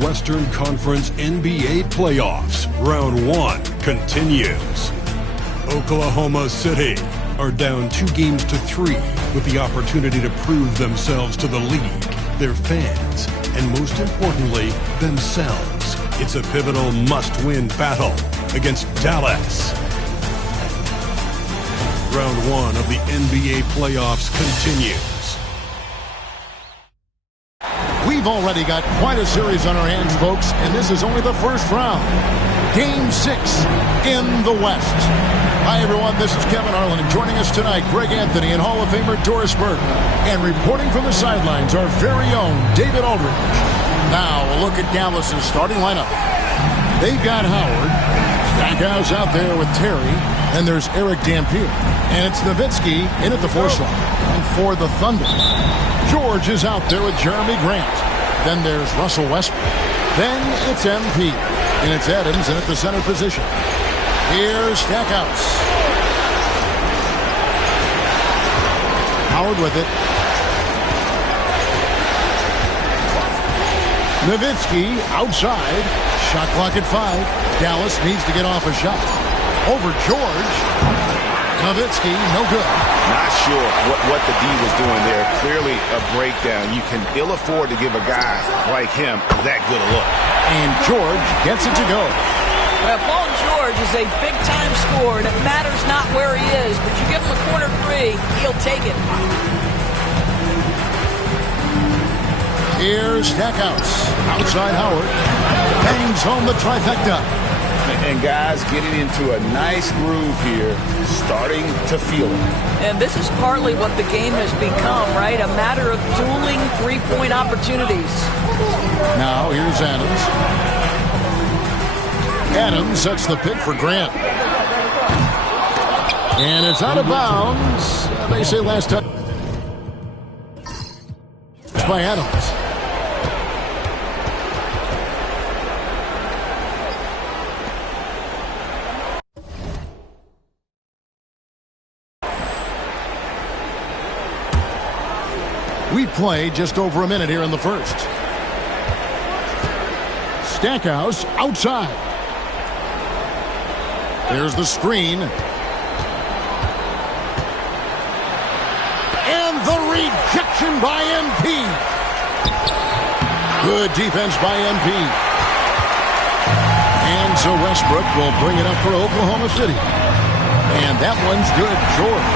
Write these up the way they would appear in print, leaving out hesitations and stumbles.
Western Conference NBA playoffs. Round 1 continues. Oklahoma City are down 2-3 with the opportunity to prove themselves to the league, their fans, and most importantly, themselves. It's a pivotal must-win battle against Dallas. Round 1 of the NBA playoffs continues. We've already got quite a series on our hands, folks, and this is only the first round. Game 6 in the West. Hi, everyone. This is Kevin Harlan, and joining us tonight, Greg Anthony and Hall of Famer Doris Burke. And reporting from the sidelines, our very own David Aldridge. Now, a look at Dallas's starting lineup. They've got Howard. Stackhouse out there with Terry. And there's Eric Dampier. And it's Nowitzki in at the 4 slot. And for the Thunder, George is out there with Jeremy Grant. Then there's Russell Westbrook. Then it's MP. And it's Adams in at the center position. Here's Stackhouse. Howard with it. Nowitzki outside. Shot clock at 5. Dallas needs to get off a shot. Over George. Nowitzki, no good. Not sure what the D was doing there. Clearly a breakdown. You can ill afford to give a guy like him that good a look. And George gets it to go. Well, Paul George is a big-time scorer, and it matters not where he is, but you give him a corner 3, he'll take it. Here's Stackhouse. Outside Howard. Bangs home the trifecta. And guys getting into a nice groove here, starting to feel it. And this is partly what the game has become, right? A matter of dueling three-point opportunities. Now here's Adams. Adams sets the pick for Grant. And it's out of bounds. They say last time. It's by Adams. We play just over a minute here in the first. Stackhouse outside. There's the screen. And the rejection by MP. Good defense by MP. And so Westbrook will bring it up for Oklahoma City. And that one's good, George.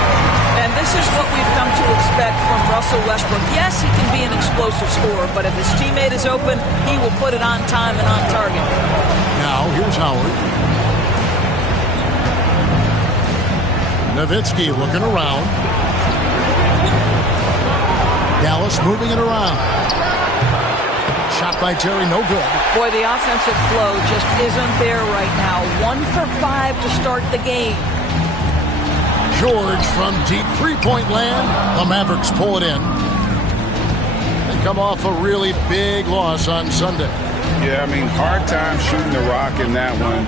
And this is what we've come to expect from Russell Westbrook. Yes, he can be an explosive scorer, but if his teammate is open, he will put it on time and on target. Now, here's Howard. Nowitzki looking around. Dallas moving it around. Shot by Terry, no good. Boy, the offensive flow just isn't there right now. 1 for 5 to start the game. George from deep three-point land. The Mavericks pull it in. They come off a really big loss on Sunday. Yeah, I mean, hard time shooting the rock in that one.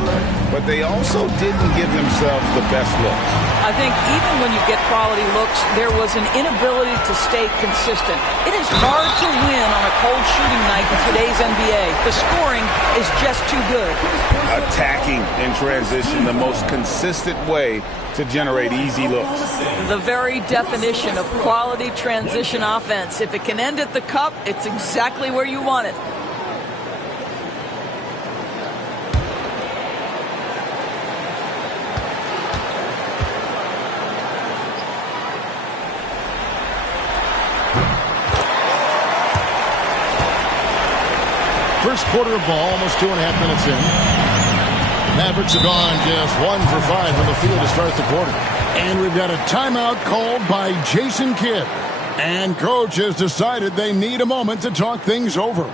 But they also didn't give themselves the best looks. I think even when you get quality looks, there was an inability to stay consistent. It is hard to win on a cold shooting night in today's NBA. The scoring is just too good. Attacking in transition, the most consistent way to generate easy looks. The very definition of quality transition offense. If it can end at the cup, it's exactly where you want it. First quarter of ball, almost 2.5 minutes in. Mavericks have gone just 1 for 5 from the field to start the quarter. And we've got a timeout called by Jason Kidd. And coach has decided they need a moment to talk things over.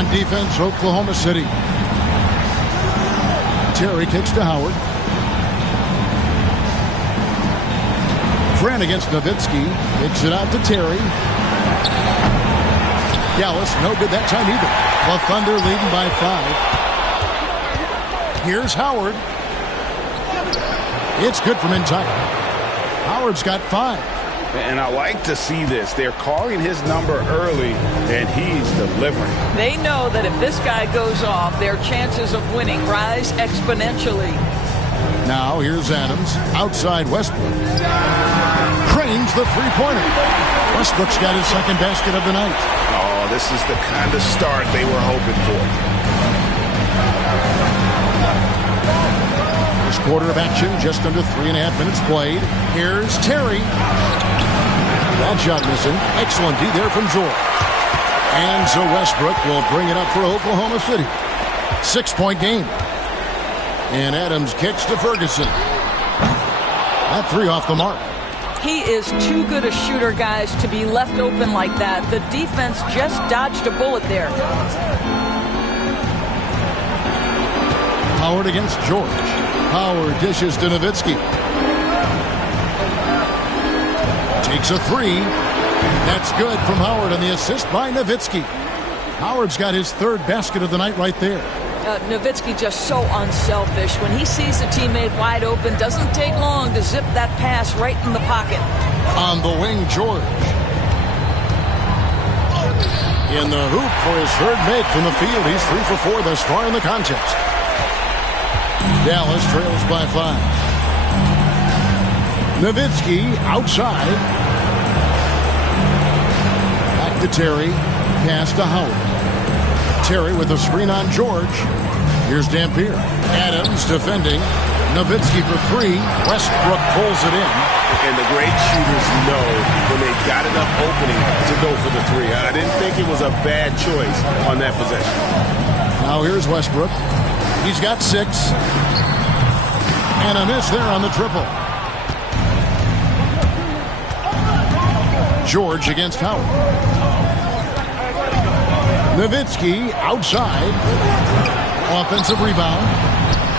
On defense, Oklahoma City. Terry kicks to Howard. Grant against Nowitzki. Kicks it out to Terry. Dallas, no good that time either. The Thunder leading by 5. Here's Howard. It's good from inside. Howard's got 5. And I like to see this. They're calling his number early, and he's delivering. They know that if this guy goes off, their chances of winning rise exponentially. Now here's Adams. Outside Westbrook. Cranes the three-pointer. Westbrook's got his second basket of the night. Oh, this is the kind of start they were hoping for. First quarter of action, just under 3.5 minutes played. Here's Terry. That shot missing. Excellent D there from George. And so Westbrook will bring it up for Oklahoma City. 6-point game. And Adams kicks to Ferguson. That three off the mark. He is too good a shooter, guys, to be left open like that. The defense just dodged a bullet there. Howard against George. Howard dishes to Nowitzki. Takes a three. That's good from Howard on the assist by Nowitzki. Howard's got his third basket of the night right there. Nowitzki just so unselfish. When he sees a teammate wide open, doesn't take long to zip that pass right in the pocket. On the wing, George. In the hoop for his third make from the field. He's 3 for 4 thus far in the contest. Dallas trails by 5. Nowitzki outside. Back to Terry. Pass to Howard. Terry with a screen on George. Here's Dampier. Adams defending. Nowitzki for 3. Westbrook pulls it in. And the great shooters know when they've got enough opening to go for the 3. I didn't think it was a bad choice on that possession. Now here's Westbrook. He's got 6. And a miss there on the triple. George against Howard. Nowitzki outside. Offensive rebound.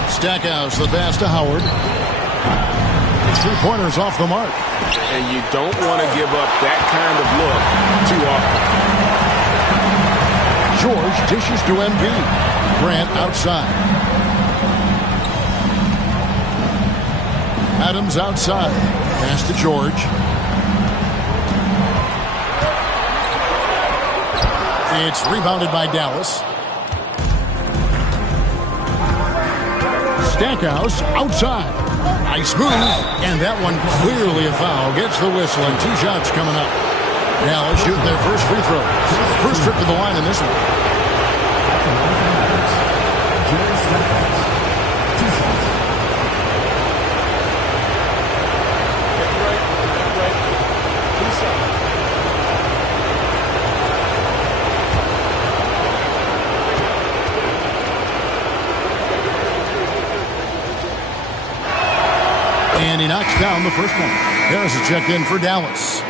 Stackhouse the pass to Howard. 3-pointers off the mark. And you don't want to give up that kind of look too often. George dishes to MB. Grant outside. Adams outside. Pass to George. It's rebounded by Dallas. Stackhouse outside. Nice move. And that one clearly a foul. Gets the whistle and 2 shots coming up. Dallas shooting their first free throw. First trip to the line in this one. And he knocks down the first one. Harris is checked in for Dallas.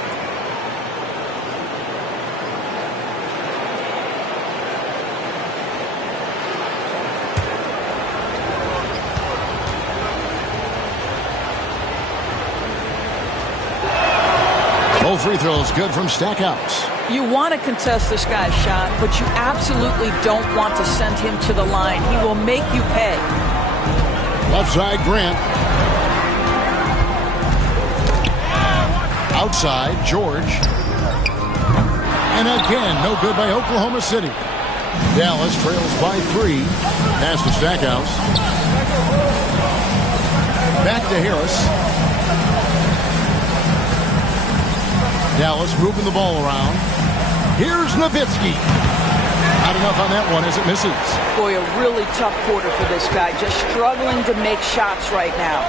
Both free throws good from Stackhouse. You want to contest this guy's shot, but you absolutely don't want to send him to the line. He will make you pay. Left side, Grant. Outside, George. And again, no good by Oklahoma City. Dallas trails by 3. Pass to Stackhouse. Back to Harris. Dallas moving the ball around. Here's Nowitzki. Not enough on that one as it misses. Boy, a really tough quarter for this guy. Just struggling to make shots right now.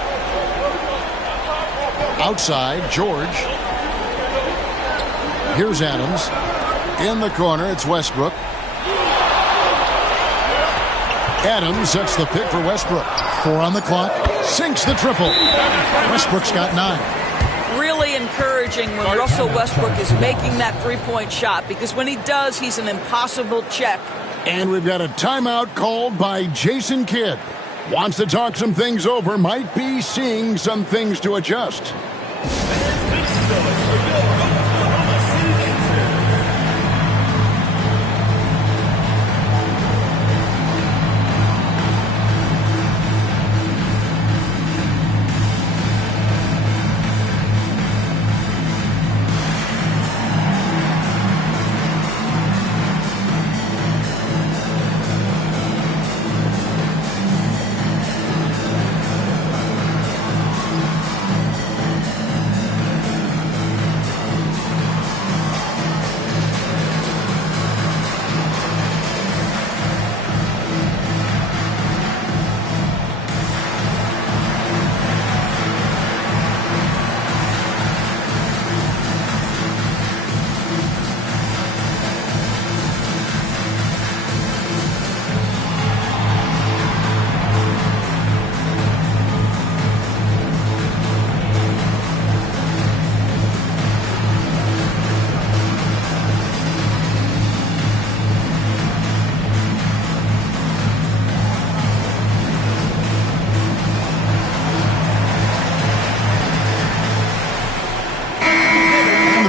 Outside, George. Here's Adams. In the corner, it's Westbrook. Adams sets the pick for Westbrook. 4 on the clock. Sinks the triple. Westbrook's got 9. Really encouraging when Russell Westbrook is making that three-point shot, because when he does, he's an impossible check And we've got a timeout called by Jason Kidd. Wants to talk some things over, might be seeing some things to adjust.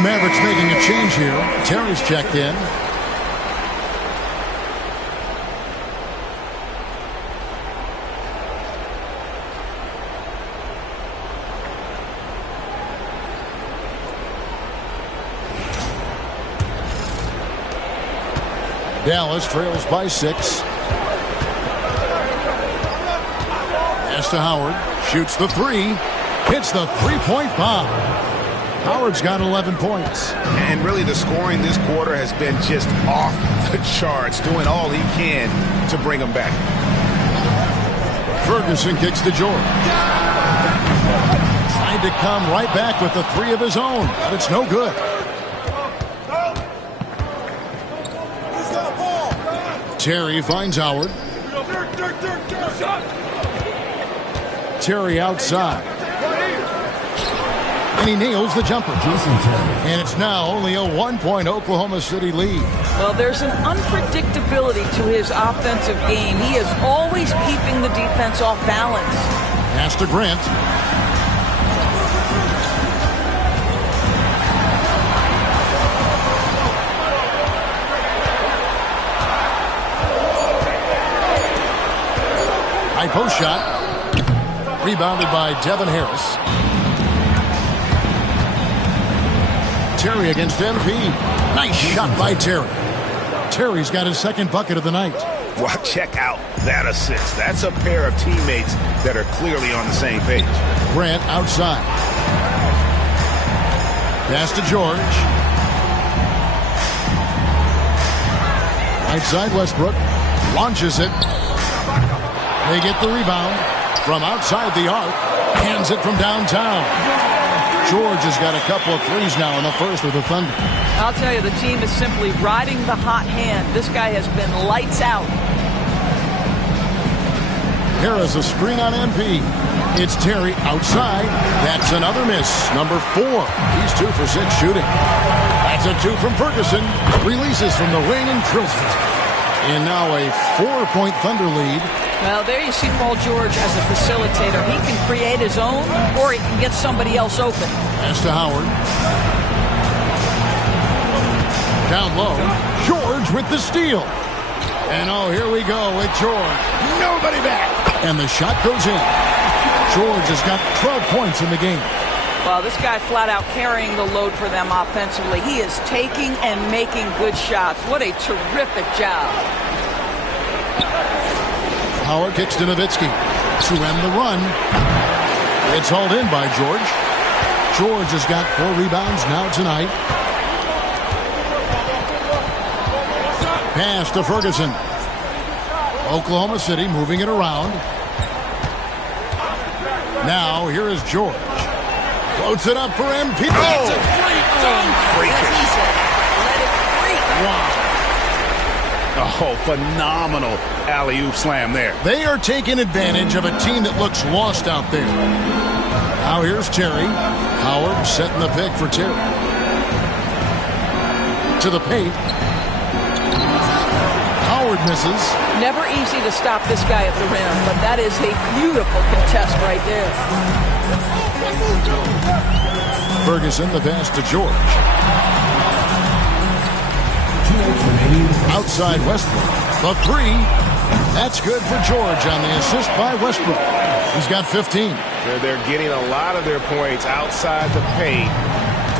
Mavericks making a change here. Terry's checked in. Dallas trails by 6. Pass to Howard. Shoots the 3. Hits the three-point bomb. Howard's got 11 points. And really the scoring this quarter has been just off the charts, doing all he can to bring them back. Ferguson kicks to George. Tried to come right back with the 3 of his own, but it's no good. Terry finds Howard. Terry outside. And he nails the jumper. And it's now only a 1-point Oklahoma City lead. Well, there's an unpredictability to his offensive game. He is always keeping the defense off balance. Pass to Grant. High post shot. Rebounded by Devin Harris. Terry against MP. Nice shot by Terry. Terry's got his second bucket of the night. Well, check out that assist. That's a pair of teammates that are clearly on the same page. Grant outside. Pass to George. Right side Westbrook. Launches it. They get the rebound from outside the arc. Hands it from downtown. George has got a couple of threes now in the first with the Thunder. I'll tell you, the team is simply riding the hot hand. This guy has been lights out. Harris a screen on MP. It's Terry outside. That's another miss. Number 4. He's 2 for 6 shooting. That's a 2 from Ferguson. Releases from the wing and drills it. And now a 4-point Thunder lead. Well, there you see Paul George as a facilitator. He can create his own, or he can get somebody else open. Pass to Howard. Down low. George with the steal. And oh, here we go with George. Nobody back. And the shot goes in. George has got 12 points in the game. Well, this guy flat out carrying the load for them offensively. He is taking and making good shots. What a terrific job. Howard kicks to Nowitzki to end the run. It's hauled in by George. George has got 4 rebounds now tonight. Pass to Ferguson. Oklahoma City moving it around. Now here is George. Floats it up for MP. Oh! That's a great dunk. Let it freak. Wow. Oh, phenomenal alley-oop slam there. They are taking advantage of a team that looks lost out there. Now here's Terry. Howard setting the pick for Terry. To the paint. Howard Howard misses. Never easy to stop this guy at the rim, but that is a beautiful contest right there. Ferguson, the pass to George. Outside Westbrook. The three. That's good for George on the assist by Westbrook. He's got 15. They're getting a lot of their points outside the paint.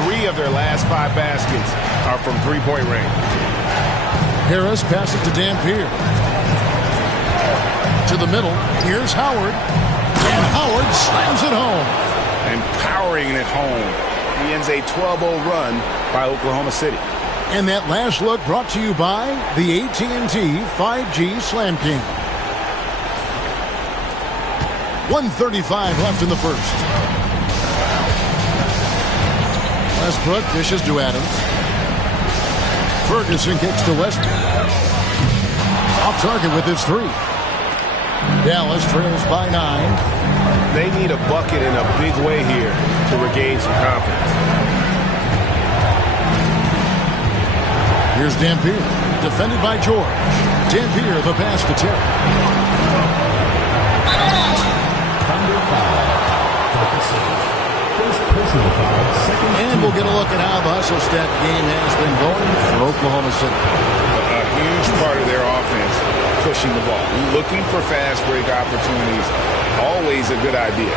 3 of their last 5 baskets are from three-point range. Harris passes to Dampier. To the middle. Here's Howard. And Howard slams it home. And powering it home. He ends a 12-0 run by Oklahoma City. And that last look brought to you by the AT&T 5G Slam King. 1:35 left in the first. Westbrook dishes to Adams. Ferguson kicks to Westbrook. Off target with his 3. Dallas trails by 9. They need a bucket in a big way here to regain some confidence. Here's Dampier, defended by George. Dampier, the pass to Terry. And we'll get a look at how the hustle stat game has been going for Oklahoma City. A huge part of their offense, pushing the ball. Looking for fast break opportunities, always a good idea.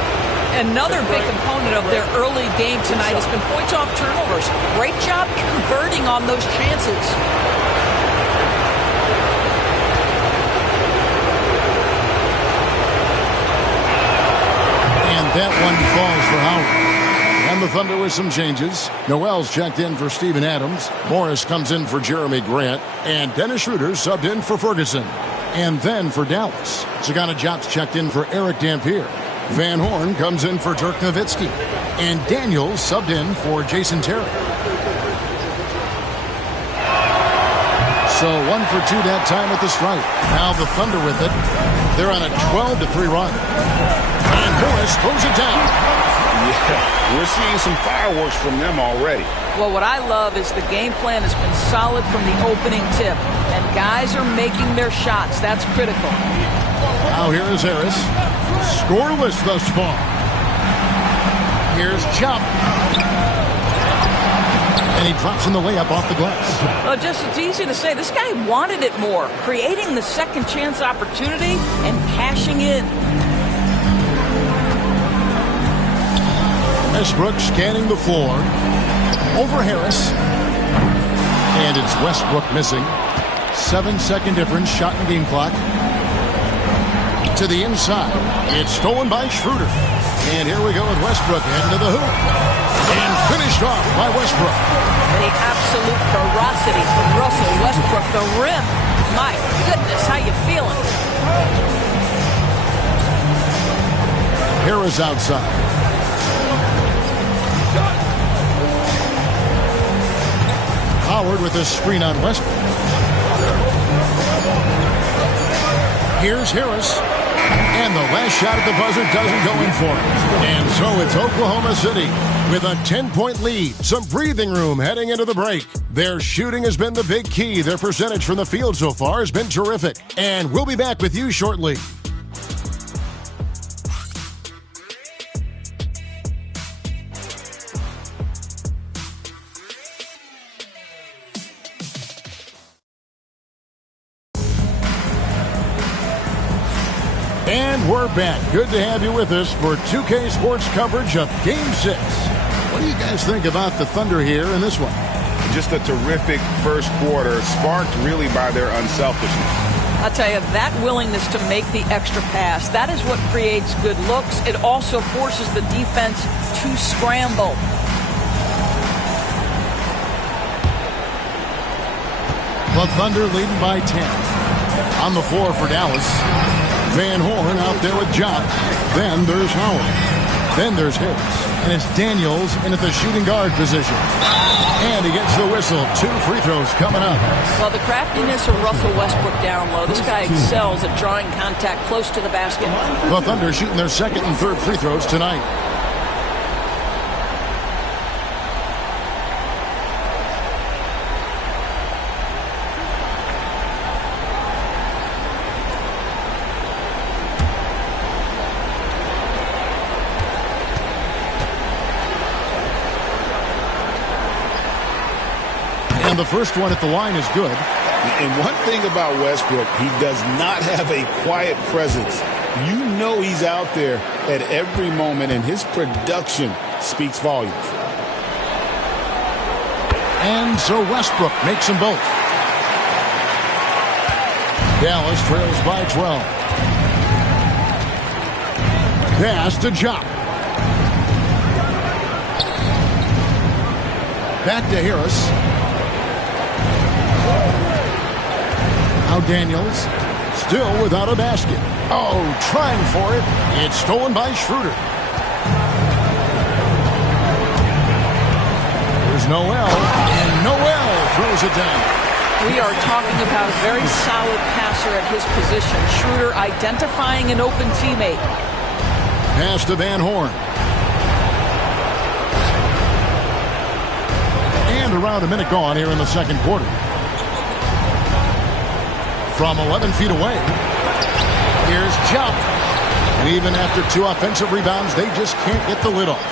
Another big component of their early game tonight has been points off turnovers. Great job converting on those chances. And that one falls for Howard. And the Thunder with some changes. Noel's checked in for Steven Adams. Morris comes in for Jeremy Grant. And Dennis Schroeder subbed in for Ferguson. And then for Dallas, Sagana Jop's checked in for Eric Dampier. Van Horn comes in for Dirk Nowitzki. And Daniels subbed in for Jason Terry. So 1 for 2 that time at the stripe. Now the Thunder with it. They're on a 12-3 run. And Morris throws it down. Yeah, we're seeing some fireworks from them already. Well, what I love is the game plan has been solid from the opening tip. And guys are making their shots. That's critical. Now here is Harris. Scoreless thus far. Here's Chop. And he drops in the layup off the glass. Well, it's easy to say. This guy wanted it more. Creating the second chance opportunity and cashing in. Westbrook scanning the floor. Over Harris. And it's Westbrook missing. 7-second difference, shot and game clock. To the inside. It's stolen by Schroeder. And here we go with Westbrook heading to the hoop. And finished off by Westbrook. The absolute ferocity from Russell Westbrook. The rim. My goodness, how you feeling? Harris outside. Howard with a screen on Westbrook. Here's Harris. And the last shot at the buzzer doesn't go in for him. And so it's Oklahoma City with a 10-point lead. Some breathing room heading into the break. Their shooting has been the big key. Their percentage from the field so far has been terrific. And we'll be back with you shortly. And we're back. Good to have you with us for 2K Sports coverage of Game 6. What do you guys think about the Thunder here in this one? Just a terrific first quarter, sparked really by their unselfishness. I'll tell you, that willingness to make the extra pass, that is what creates good looks. It also forces the defense to scramble. The Thunder leading by 10. On the floor for Dallas. Van Horn out there with John. Then there's Howard. Then there's Harris. And it's Daniels in at the shooting guard position. And he gets the whistle. 2 free throws coming up. Well, the craftiness of Russell Westbrook down low. This guy excels at drawing contact close to the basket. The Thunder shooting their second and third free throws tonight. And the first one at the line is good. And one thing about Westbrook, he does not have a quiet presence. You know he's out there at every moment, and his production speaks volumes. And so Westbrook makes them both. Dallas trails by 12. Pass to Jock. Back to Harris. Now Daniels, still without a basket. Oh, trying for it. It's stolen by Schroeder. There's Noel, and Noel throws it down. We are talking about a very solid passer at his position. Schroeder identifying an open teammate. Pass to Van Horn. And around a minute gone here in the second quarter. From 11 feet away, here's Jock. And even after 2 offensive rebounds, they just can't get the lid off.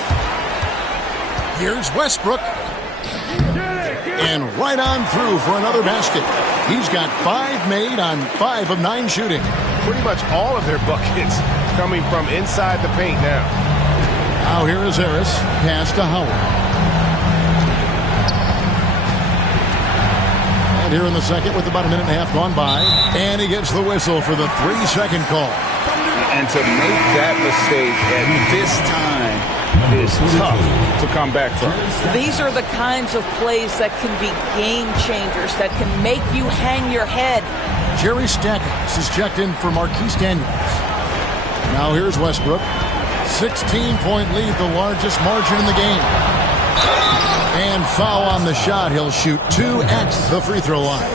Here's Westbrook. And right on through for another basket. He's got 5 made on 5 of 9 shooting. Pretty much all of their buckets coming from inside the paint now. Now here is Harris. Pass to Howard. And here in the second with about a minute and a half gone by. And he gets the whistle for the 3-second call. And to make that mistake at this time is tough to come back from. These are the kinds of plays that can be game changers, that can make you hang your head. Jerry Stackhouse is checked in for Marquise Daniels. Now here's Westbrook. 16-point lead, the largest margin in the game. And foul on the shot. He'll shoot 2 at the free throw line.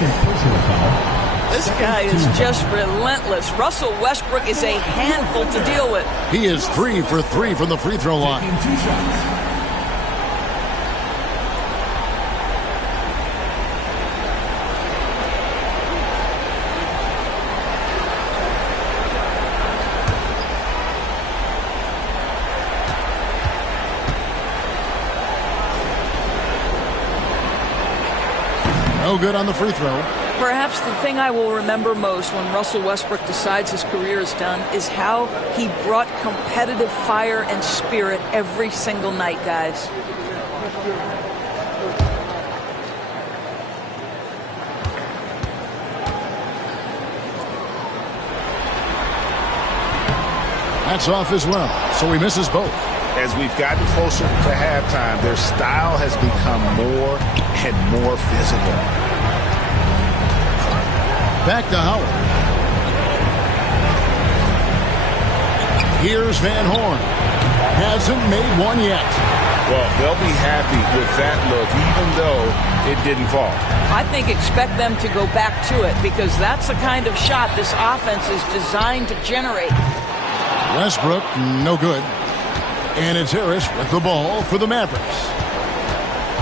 This guy is just relentless. Russell Westbrook is a handful to deal with. He is 3 for 3 from the free throw line. No good on the free throw. Perhaps the thing I will remember most when Russell Westbrook decides his career is done is how he brought competitive fire and spirit every single night, guys. That's off as well, so he misses both. As we've gotten closer to halftime, their style has become more and more physical. Back to Howard. Here's Van Horn. Hasn't made one yet. Well, they'll be happy with that look, even though it didn't fall. I think expect them to go back to it because that's the kind of shot this offense is designed to generate. Westbrook, no good. And it's Harris with the ball for the Mavericks.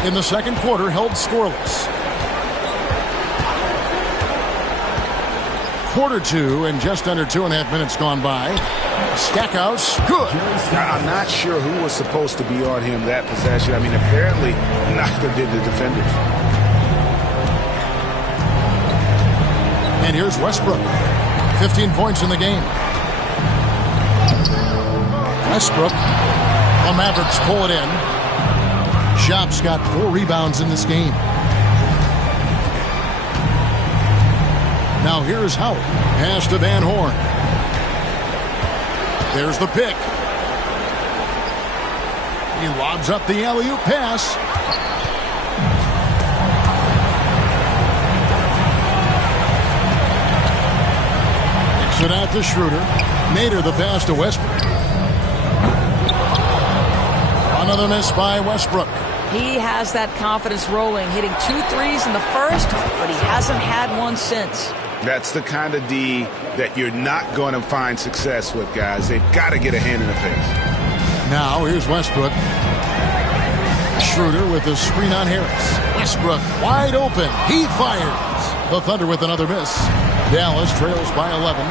In the second quarter, held scoreless. Quarter 2 and just under 2.5 minutes gone by. Stackhouse, good. I'm not sure who was supposed to be on him that possession. I mean, apparently neither did the defenders. And here's Westbrook. 15 points in the game. Westbrook. The Mavericks pull it in. Shop's got 4 rebounds in this game. Now here's Howard. Pass to Van Horn. There's the pick. He lobs up the alley-oop pass. Kicks it out to Schroeder. Nader the pass to Westbrook. Another miss by Westbrook. He has that confidence rolling, hitting 2 threes in the first, but he hasn't had one since. That's the kind of D that you're not going to find success with, guys. They've got to get a hand in the face. Now here's Westbrook. Schroeder with the screen on Harris. Westbrook wide open. He fires. The Thunder with another miss. Dallas trails by 11.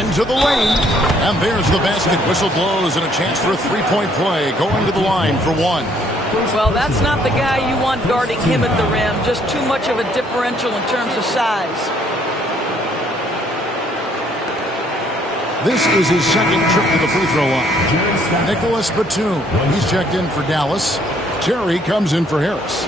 Into the lane. And there's the basket. Whistle blows and a chance for a 3-point play. Going to the line for 1. Well, that's not the guy you want guarding him at the rim. Just too much of a differential in terms of size. This is his second trip to the free throw line. Nicholas Batum. He's checked in for Dallas. Terry comes in for Harris.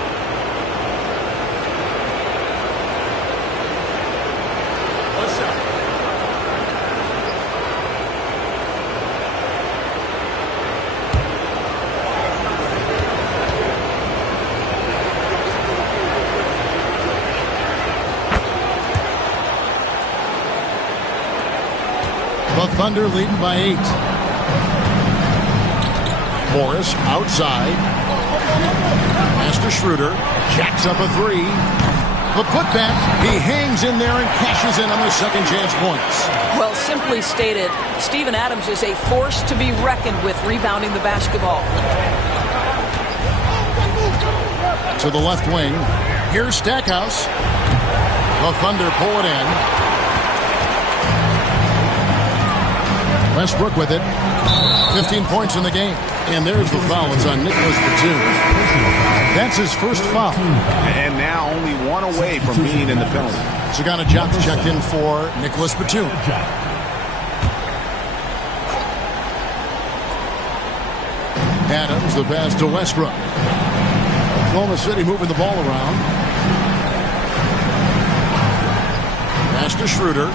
The Thunder leading by 8. Morris outside. Master Schroeder jacks up a 3. The putback. He hangs in there and cashes in on the second chance points. Well, simply stated, Steven Adams is a force to be reckoned with rebounding the basketball. To the left wing. Here's Stackhouse. The Thunder pull it in. Westbrook with it. 15 points in the game. And there's the foul. It's on Nicholas Batum. That's his first foul. And now only one away from being in the penalty. Sagana Diop checked in for Nicholas Batum. Adams, the pass to Westbrook. Oklahoma City moving the ball around. Pass to Schroeder.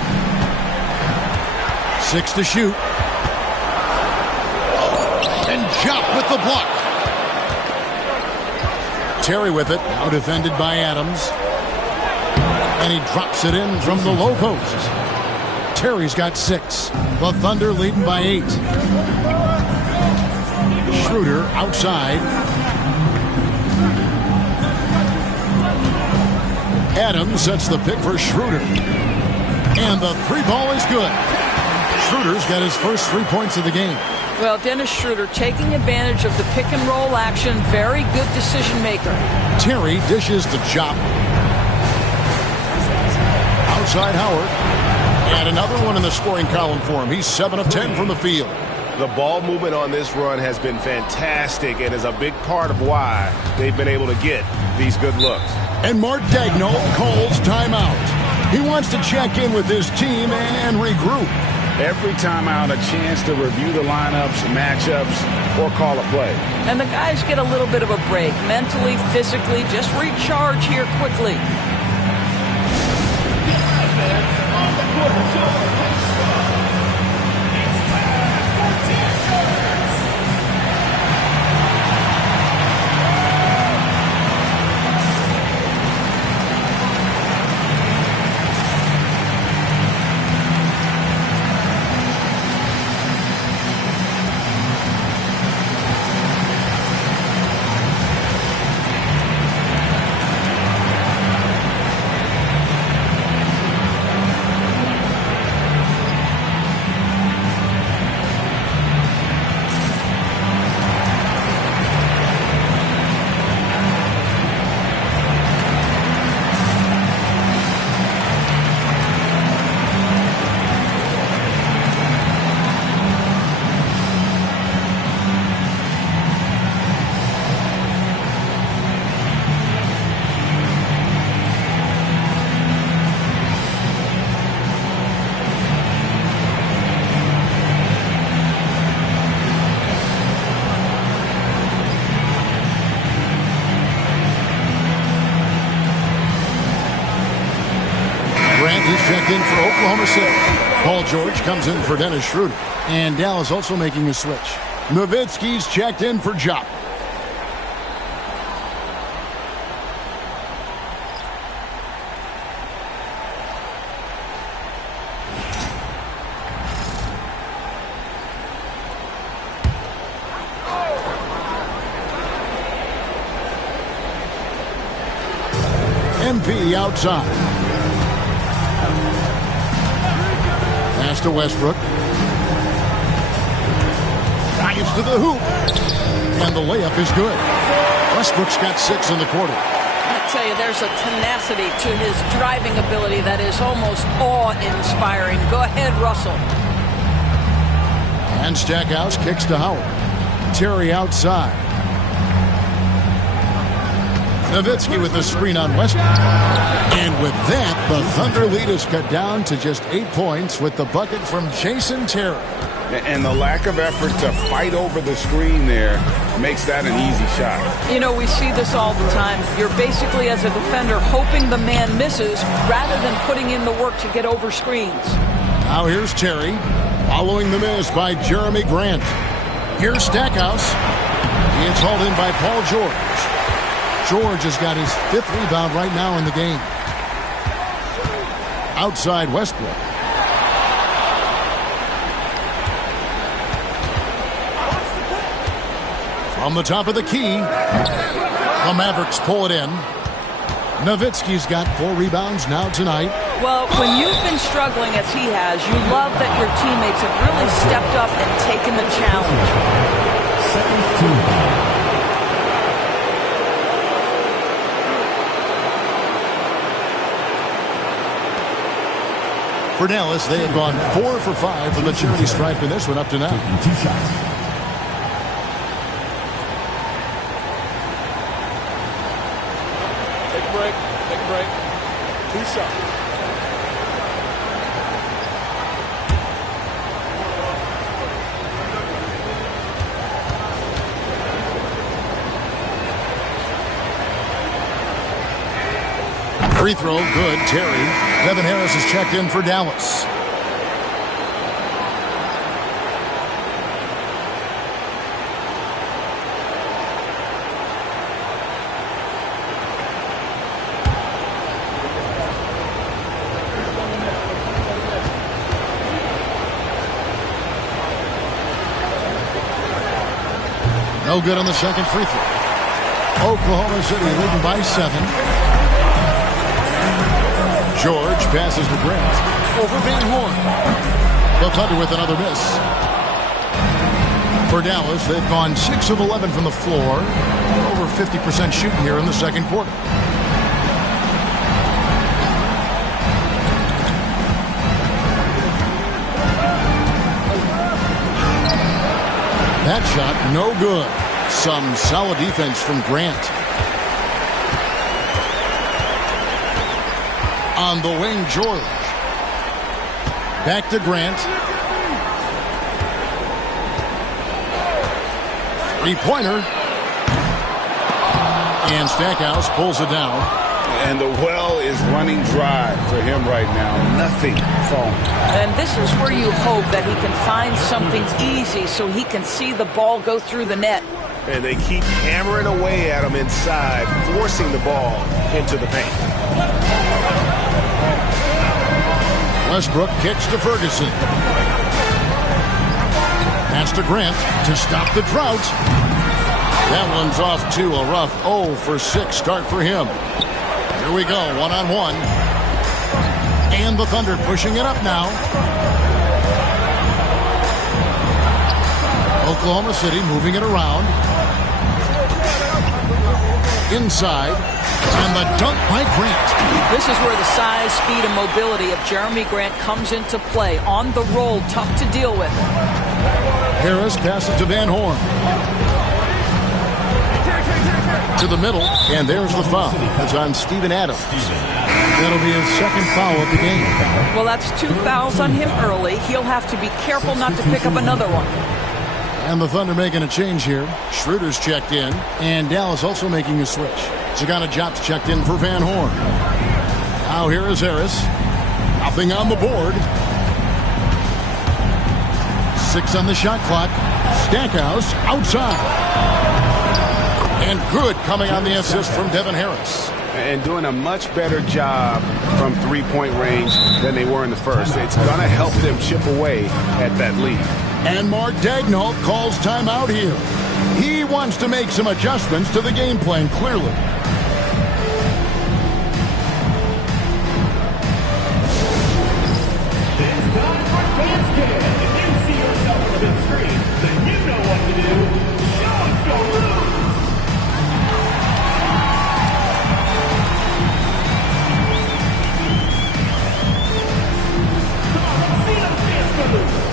6 to shoot. And Diop with the block. Terry with it. Now defended by Adams. And he drops it in from the low post. Terry's got 6. The Thunder leading by 8. Schroeder outside. Adams sets the pick for Schroeder. And the 3 ball is good. Schroeder's got his first 3 points of the game. Well, Dennis Schroeder taking advantage of the pick-and-roll action. Very good decision maker. Terry dishes to Diop. Outside Howard. And another one in the scoring column for him. He's 7 of 10 from the field. The ball movement on this run has been fantastic and is a big part of why they've been able to get these good looks. And Mark Daigneault calls timeout. He wants to check in with his team and regroup. Every timeout, a chance to review the lineups, matchups, or call a play. And the guys get a little bit of a break. Mentally, physically, just recharge here quickly. Checked in for Oklahoma City. Paul George comes in for Dennis Schroeder. And Dallas also making a switch. Nowitzki's checked in for Diop. MP outside. Pass to Westbrook. Drives to the hoop. And the layup is good. Westbrook's got 6 in the quarter. I tell you, there's a tenacity to his driving ability that is almost awe-inspiring. Go ahead, Russell. And Stackhouse kicks to Howard. Terry outside. Nowitzki with the screen on Westbrook. And with that, the Thunder lead is cut down to just 8 points with the bucket from Jason Terry. And the lack of effort to fight over the screen there makes that an easy shot. You know, we see this all the time. You're basically, as a defender, hoping the man misses rather than putting in the work to get over screens. Now here's Terry, following the miss by Jeremy Grant. Here's Stackhouse. He is hauled in by Paul George. George has got his 5th rebound right now in the game. Outside Westbrook. From the top of the key, the Mavericks pull it in. Nowitzki's got 4 rebounds now tonight. Well, when you've been struggling as he has, you love that your teammates have really stepped up and taken the challenge. For Dallas, they have gone 4 for 5 from the charity stripe in this one up to now. 2 shots. Take a break. Take a break. 2 shots. Free throw, good. Terry. Devin Harris is checked in for Dallas. No good on the second free throw. Oklahoma City leading by 7. George passes to Grant. Over Van Horn. The Thunder with another miss. For Dallas, they've gone 6 of 11 from the floor. Over 50% shooting here in the second quarter. That shot, no good. Some solid defense from Grant. On the wing, George. Back to Grant. 3-pointer. And Stackhouse pulls it down. And the well is running dry for him right now. Nothing falling. And this is where you hope that he can find something easy so he can see the ball go through the net. And they keep hammering away at him inside, forcing the ball into the paint. Westbrook kicks to Ferguson. Pass to Grant to stop the drought. That one's off to a rough 0 for 6 start for him. Here we go, 1-on-1. And the Thunder pushing it up now. Oklahoma City moving it around. Inside. And the dunk by Grant. This is where the size, speed, and mobility of Jeremy Grant comes into play. On the roll, tough to deal with. Harris passes to Van Horn. To the middle, and there's the foul. It's on Steven Adams. That'll be his second foul of the game. Well, that's 2 fouls on him early. He'll have to be careful not to pick up another one. And the Thunder making a change here. Schroeder's checked in, and Dallas also making a switch. Zagana Jop's checked in for Van Horn. Now here is Harris. Nothing on the board. 6 on the shot clock. Stackhouse outside. And good coming on the assist from Devin Harris. And doing a much better job from 3-point range than they were in the first. It's going to help them chip away at that lead. And Mark Daigneault calls timeout here. He wants to make some adjustments to the game plan, clearly. It's time for Fans Kid. If you see yourself on the big screen, then you know what to do. Show us your moves. Come on, let's see those dance moves.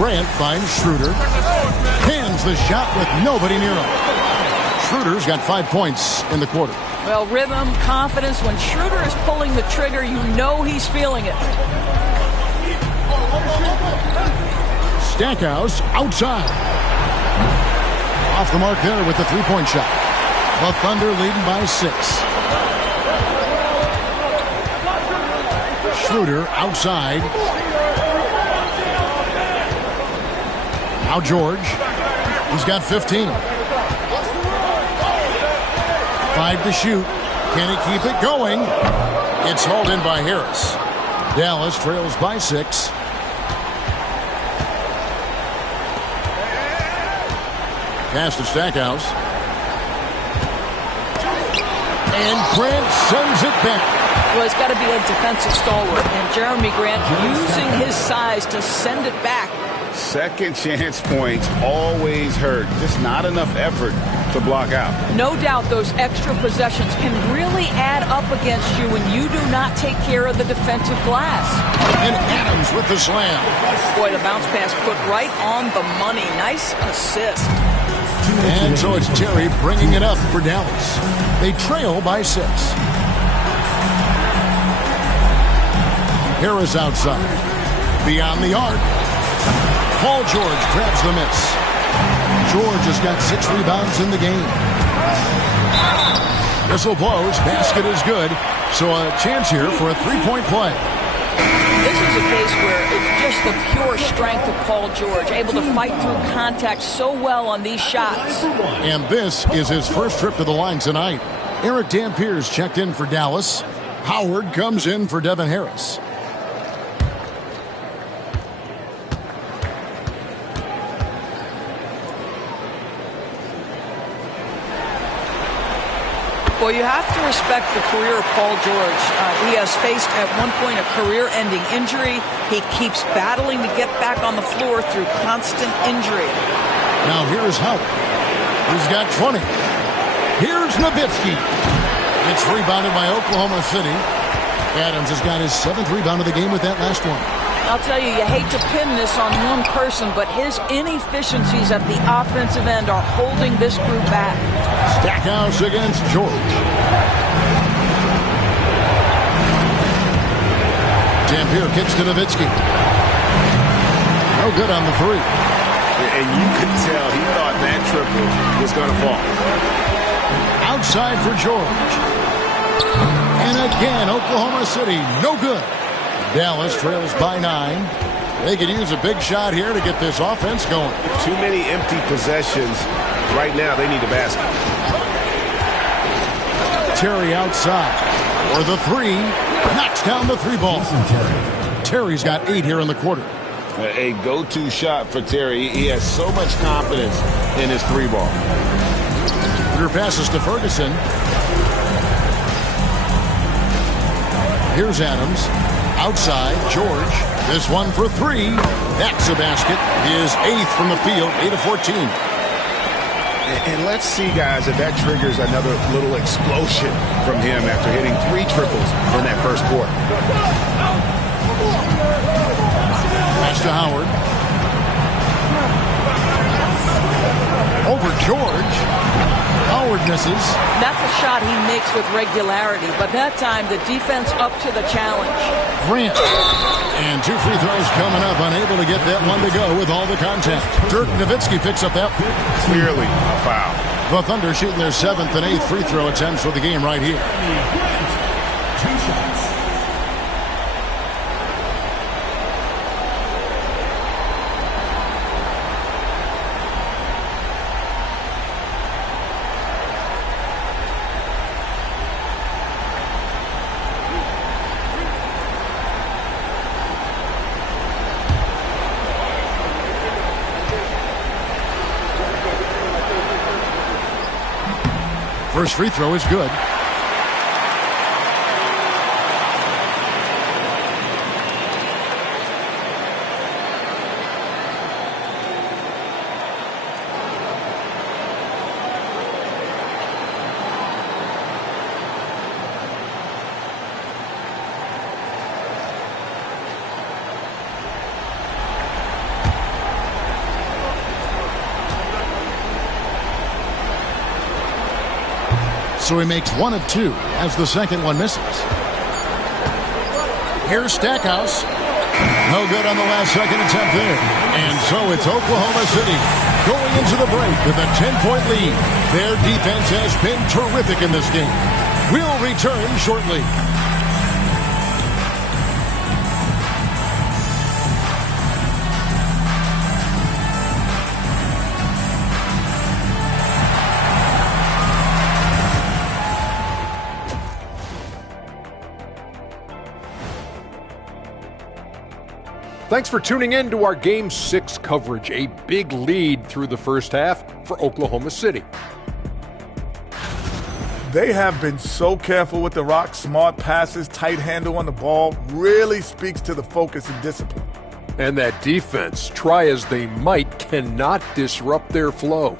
Grant finds Schroeder. Hands the shot with nobody near him. Schroeder's got 5 points in the quarter. Well, rhythm, confidence. When Schroeder is pulling the trigger, you know he's feeling it. Stackhouse outside. Off the mark there with the three-point shot. The Thunder leading by 6. Schroeder outside. Now George. He's got 15. 5 to shoot. Can he keep it going? It's hauled in by Harris. Dallas trails by 6. Pass to Stackhouse. And Grant sends it back. Well, he's got to be a defensive stalwart. And Jeremy Grant using his size to send it back. Second chance points always hurt. Just not enough effort to block out. No doubt those extra possessions can really add up against you when you do not take care of the defensive glass. And Adams with the slam. Boy, the bounce pass put right on the money. Nice assist. And so it's Terry bringing it up for Dallas. They trail by 6. Harris outside. Beyond the arc. Paul George grabs the miss. George has got 6 rebounds in the game. Whistle blows. Basket is good. So a chance here for a three-point play. This is a case where it's just the pure strength of Paul George, able to fight through contact so well on these shots. And this is his first trip to the line tonight. Eric Dampier's checked in for Dallas. Howard comes in for Devin Harris. Well, you have to respect the career of Paul George. He has faced at one point a career-ending injury. He keeps battling to get back on the floor through constant injury. Now here's Howard. He's got 20. Here's Nowitzki. It's rebounded by Oklahoma City. Adams has got his 7th rebound of the game with that last one. I'll tell you, you hate to pin this on one person, but his inefficiencies at the offensive end are holding this group back. Stackhouse against George. Dampier kicks to Nowitzki. No good on the three. And you could tell he thought that triple was going to fall. Outside for George. And again, Oklahoma City, no good. Dallas trails by 9. They could use a big shot here to get this offense going. Too many empty possessions. Right now, they need a basket. Terry outside. For the 3. Knocks down the 3 ball. Terry's got 8 here in the quarter. A go-to shot for Terry. He has so much confidence in his 3 ball. Your passes to Ferguson. Here's Adams. Outside, George. This one for 3. That's a basket. His 8th from the field, 8 of 14. And let's see, guys, if that triggers another little explosion from him after hitting 3 triples in that first quarter. Pass to Howard. Over George. Howard misses. That's a shot he makes with regularity, but that time the defense up to the challenge. Grant. And 2 free throws coming up, unable to get that one to go with all the contact. Dirk Nowitzki picks up that. Clearly a foul. The Thunder shooting their 7th and 8th free throw attempts for the game right here. First free throw is good. So he makes 1 of 2 as the second one misses. Here's Stackhouse. No good on the last second attempt there. And so it's Oklahoma City going into the break with a 10-point lead. Their defense has been terrific in this game. We'll return shortly. Thanks for tuning in to our Game 6 coverage. A big lead through the first half for Oklahoma City. They have been so careful with the rock. Smart passes, tight handle on the ball. Really speaks to the focus and discipline. And that defense, try as they might, cannot disrupt their flow.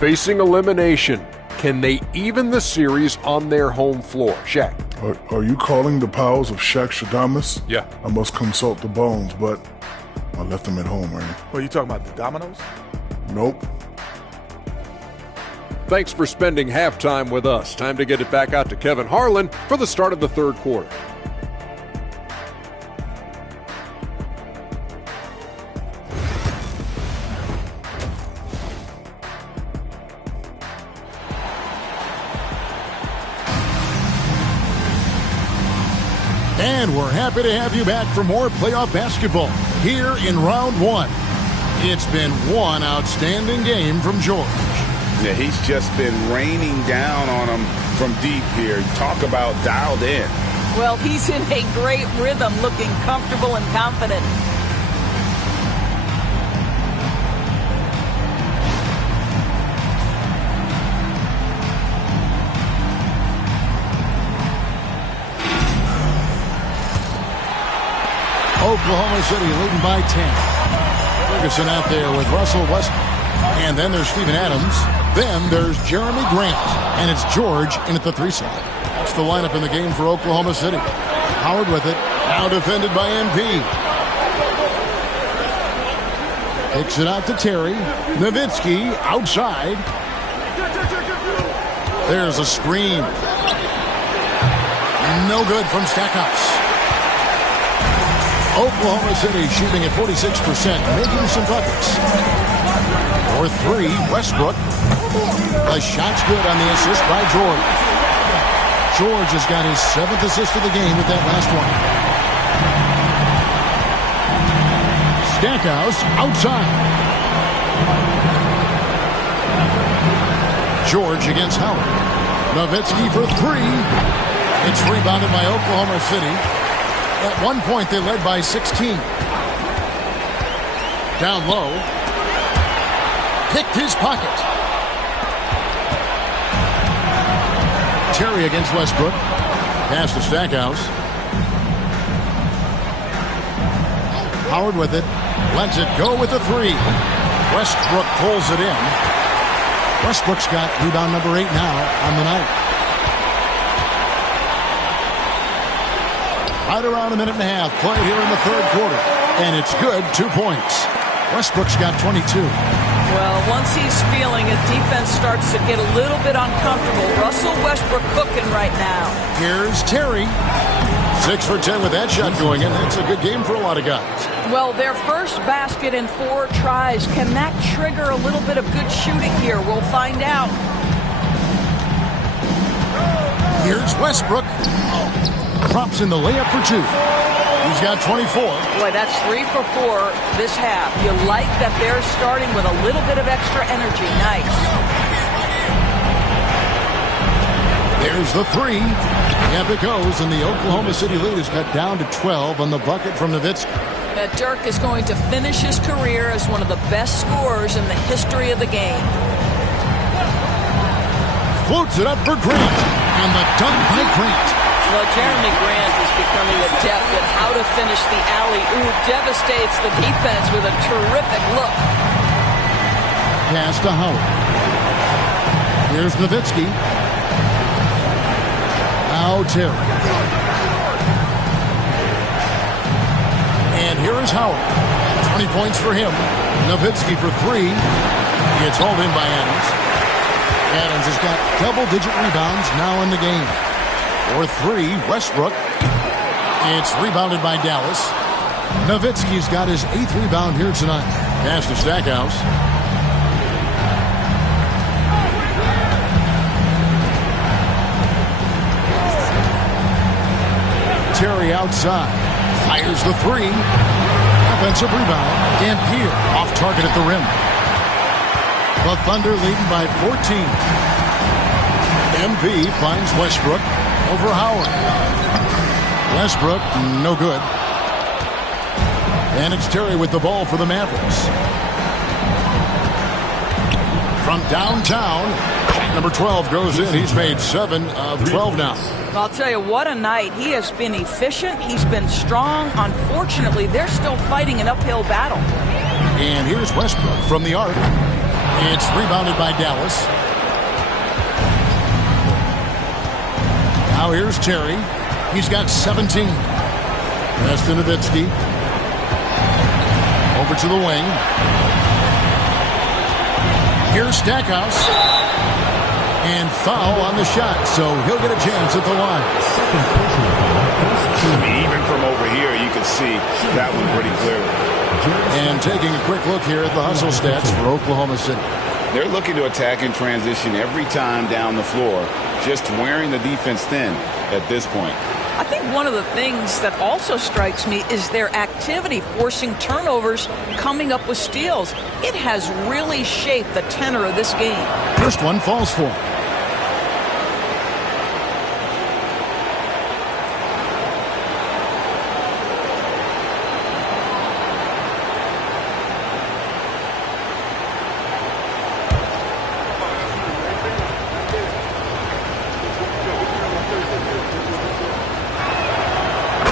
Facing elimination, can they even the series on their home floor? Shaq. Are you calling the powers of Shaq Shadamas? Yeah. I must consult the bones, but I left them at home, Ernie. Well, you talking about the dominoes? Nope. Thanks for spending halftime with us. Time to get it back out to Kevin Harlan for the start of the third quarter. And we're happy to have you back for more playoff basketball here in round 1. It's been one outstanding game from George. Yeah, he's just been raining down on them from deep here. Talk about dialed in. Well, he's in a great rhythm, looking comfortable and confident. Oklahoma City leading by 10. Ferguson out there with Russell Westbrook. And then there's Steven Adams. Then there's Jeremy Grant. And it's George in at the 3 side. That's the lineup in the game for Oklahoma City. Howard with it. Now defended by MP. Kicks it out to Terry. Nowitzki outside. There's a screen. No good from Stackhouse. Oklahoma City shooting at 46%, making some buckets. For 3, Westbrook. The shot's good on the assist by George. George has got his 7th assist of the game with that last one. Stackhouse outside. George against Howard. Nowitzki for 3. It's rebounded by Oklahoma City. At one point, they led by 16. Down low. Picked his pocket. Terry against Westbrook. Pass to Stackhouse. Howard with it. Lets it go with the 3. Westbrook pulls it in. Westbrook's got rebound number 8 now on the night. Right around a minute and a half played here in the third quarter. And it's good, 2 points. Westbrook's got 22. Well, once he's feeling it, defense starts to get a little bit uncomfortable. Russell Westbrook cooking right now. Here's Terry. 6 for 10 with that shot going in. That's a good game for a lot of guys. Well, their first basket in 4 tries. Can that trigger a little bit of good shooting here? We'll find out. Here's Westbrook. Drops in the layup for 2. He's got 24. Boy, that's 3 for 4 this half. You like that they're starting with a little bit of extra energy. Nice. There's the 3. Up it goes, and the Oklahoma City lead is cut down to 12 on the bucket from Nowitzki. Dirk is going to finish his career as one of the best scorers in the history of the game. Floats it up for Grant. And the dunk by Grant. Well, Jeremy Grant is becoming adept at how to finish the alley-oop. Devastates the defense with a terrific look. Pass to Howard. Here's Nowitzki. Now Terry. And here is Howard. 20 points for him. Nowitzki for 3. It's hauled in by Adams. Adams has got double-digit rebounds now in the game. For 3, Westbrook. It's rebounded by Dallas. Nowitzki's got his 8th rebound here tonight. Pass to Stackhouse. Terry outside. Fires the 3. Offensive rebound. Dampier off target at the rim. The Thunder leading by 14. MP finds Westbrook over Howard. Westbrook, no good. And it's Terry with the ball for the Mavericks. From downtown, number 12 goes in. He's made 7 of 12 now. I'll tell you, what a night. He has been efficient. He's been strong. Unfortunately, they're still fighting an uphill battle. And here's Westbrook from the arc. It's rebounded by Dallas. Now here's Terry. He's got 17. Pass to Nowitzki. Over to the wing. Here's Stackhouse. And foul on the shot, so he'll get a chance at the line. Even from over here, you can see that one pretty clearly. And taking a quick look here at the hustle stats for Oklahoma City. They're looking to attack in transition every time down the floor, just wearing the defense thin at this point. I think one of the things that also strikes me is their activity, forcing turnovers, coming up with steals. It has really shaped the tenor of this game. First one falls for him.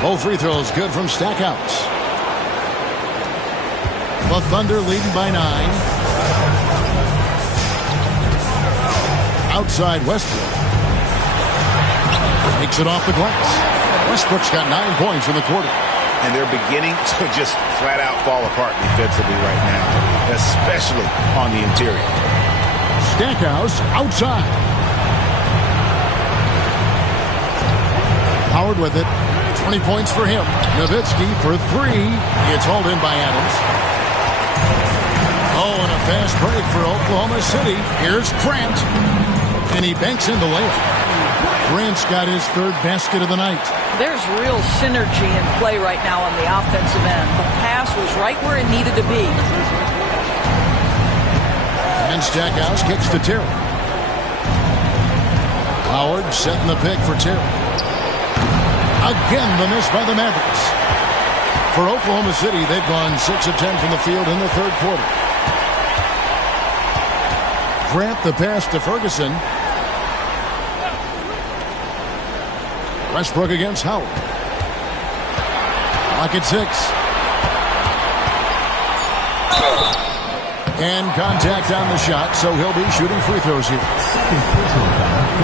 Both free throws good from Stackhouse. The Thunder leading by 9. Outside Westbrook. Takes it off the glass. Westbrook's got 9 points in the quarter. And they're beginning to just flat out fall apart defensively right now, especially on the interior. Stackhouse outside. Howard with it. 20 points for him. Nowitzki for 3. It's hauled in by Adams. Oh, and a fast break for Oklahoma City. Here's Grant. And he banks in the layup. Grant's got his 3rd basket of the night. There's real synergy in play right now on the offensive end. The pass was right where it needed to be. And Stackhouse kicks to Terry. Howard setting the pick for Terry. Again, the miss by the Mavericks. For Oklahoma City, they've gone 6 of 10 from the field in the 3rd quarter. Grant the pass to Ferguson. Westbrook against Howard. Clock at 6. And contact on the shot, so he'll be shooting free throws here.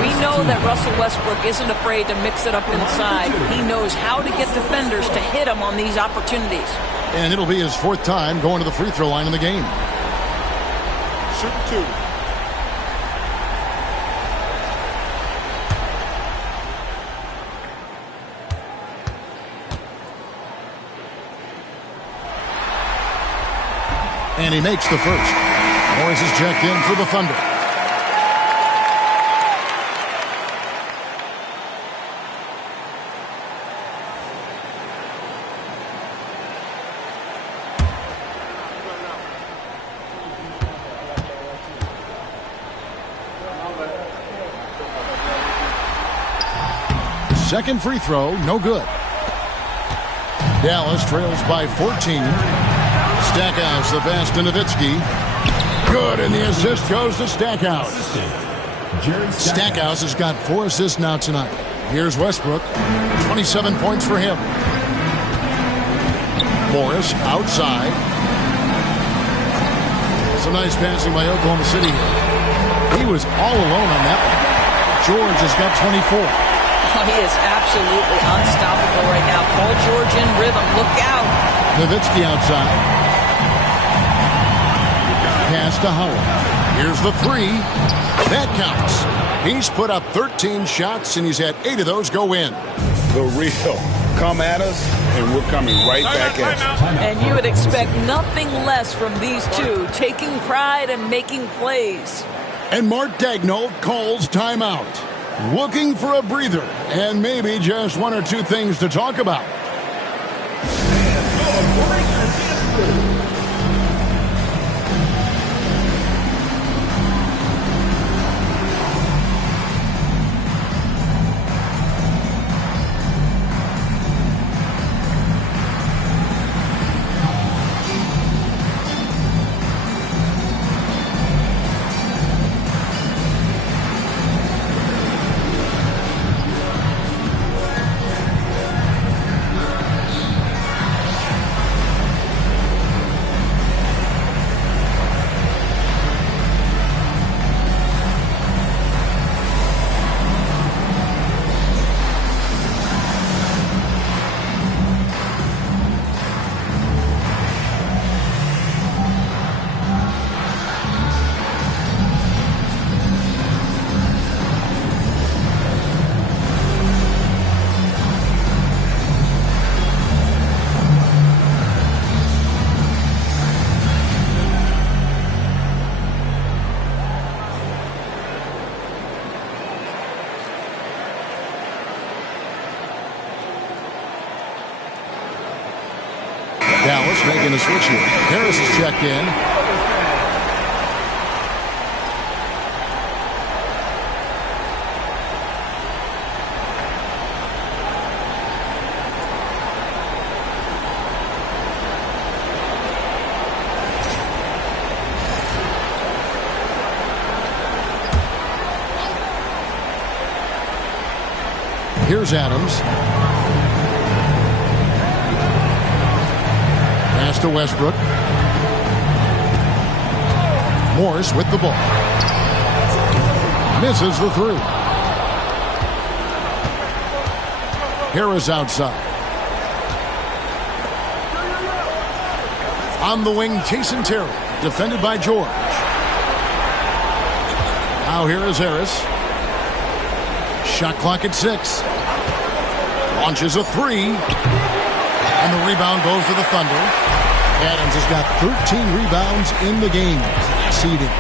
We know that Russell Westbrook isn't afraid to mix it up inside. He knows how to get defenders to hit him on these opportunities. And it'll be his 4th time going to the free throw line in the game. Shoot 2. And he makes the first. Morris is checked in for the Thunder. Second free throw, no good. Dallas trails by 14. Stackhouse, the pass to Nowitzki. Good, and the assist goes to Stackhouse. Stackhouse has got 4 assists now tonight. Here's Westbrook. 27 points for him. Morris outside. Some nice passing by Oklahoma City here. He was all alone on that one. George has got 24. Oh, he is absolutely unstoppable right now. Paul George in rhythm. Look out. Nowitzki outside. Pass to Howard. Here's the three. That counts. He's put up 13 shots, and he's had 8 of those go in. The real. Come at us, and we're coming right back at you. And you would expect nothing less from these two, taking pride and making plays. And Mark Daigneault calls timeout. Looking for a breather, and maybe just 1 or 2 things to talk about. Dallas making a switch here. Harris is checked in. Here's Adams. Pass to Westbrook. Morris with the ball. Misses the three. Harris outside. On the wing, Jason Terry. Defended by George. Now here is Harris. Shot clock at 6. Launches a three. And the rebound goes to the Thunder. Adams has got 13 rebounds in the game. Seeding.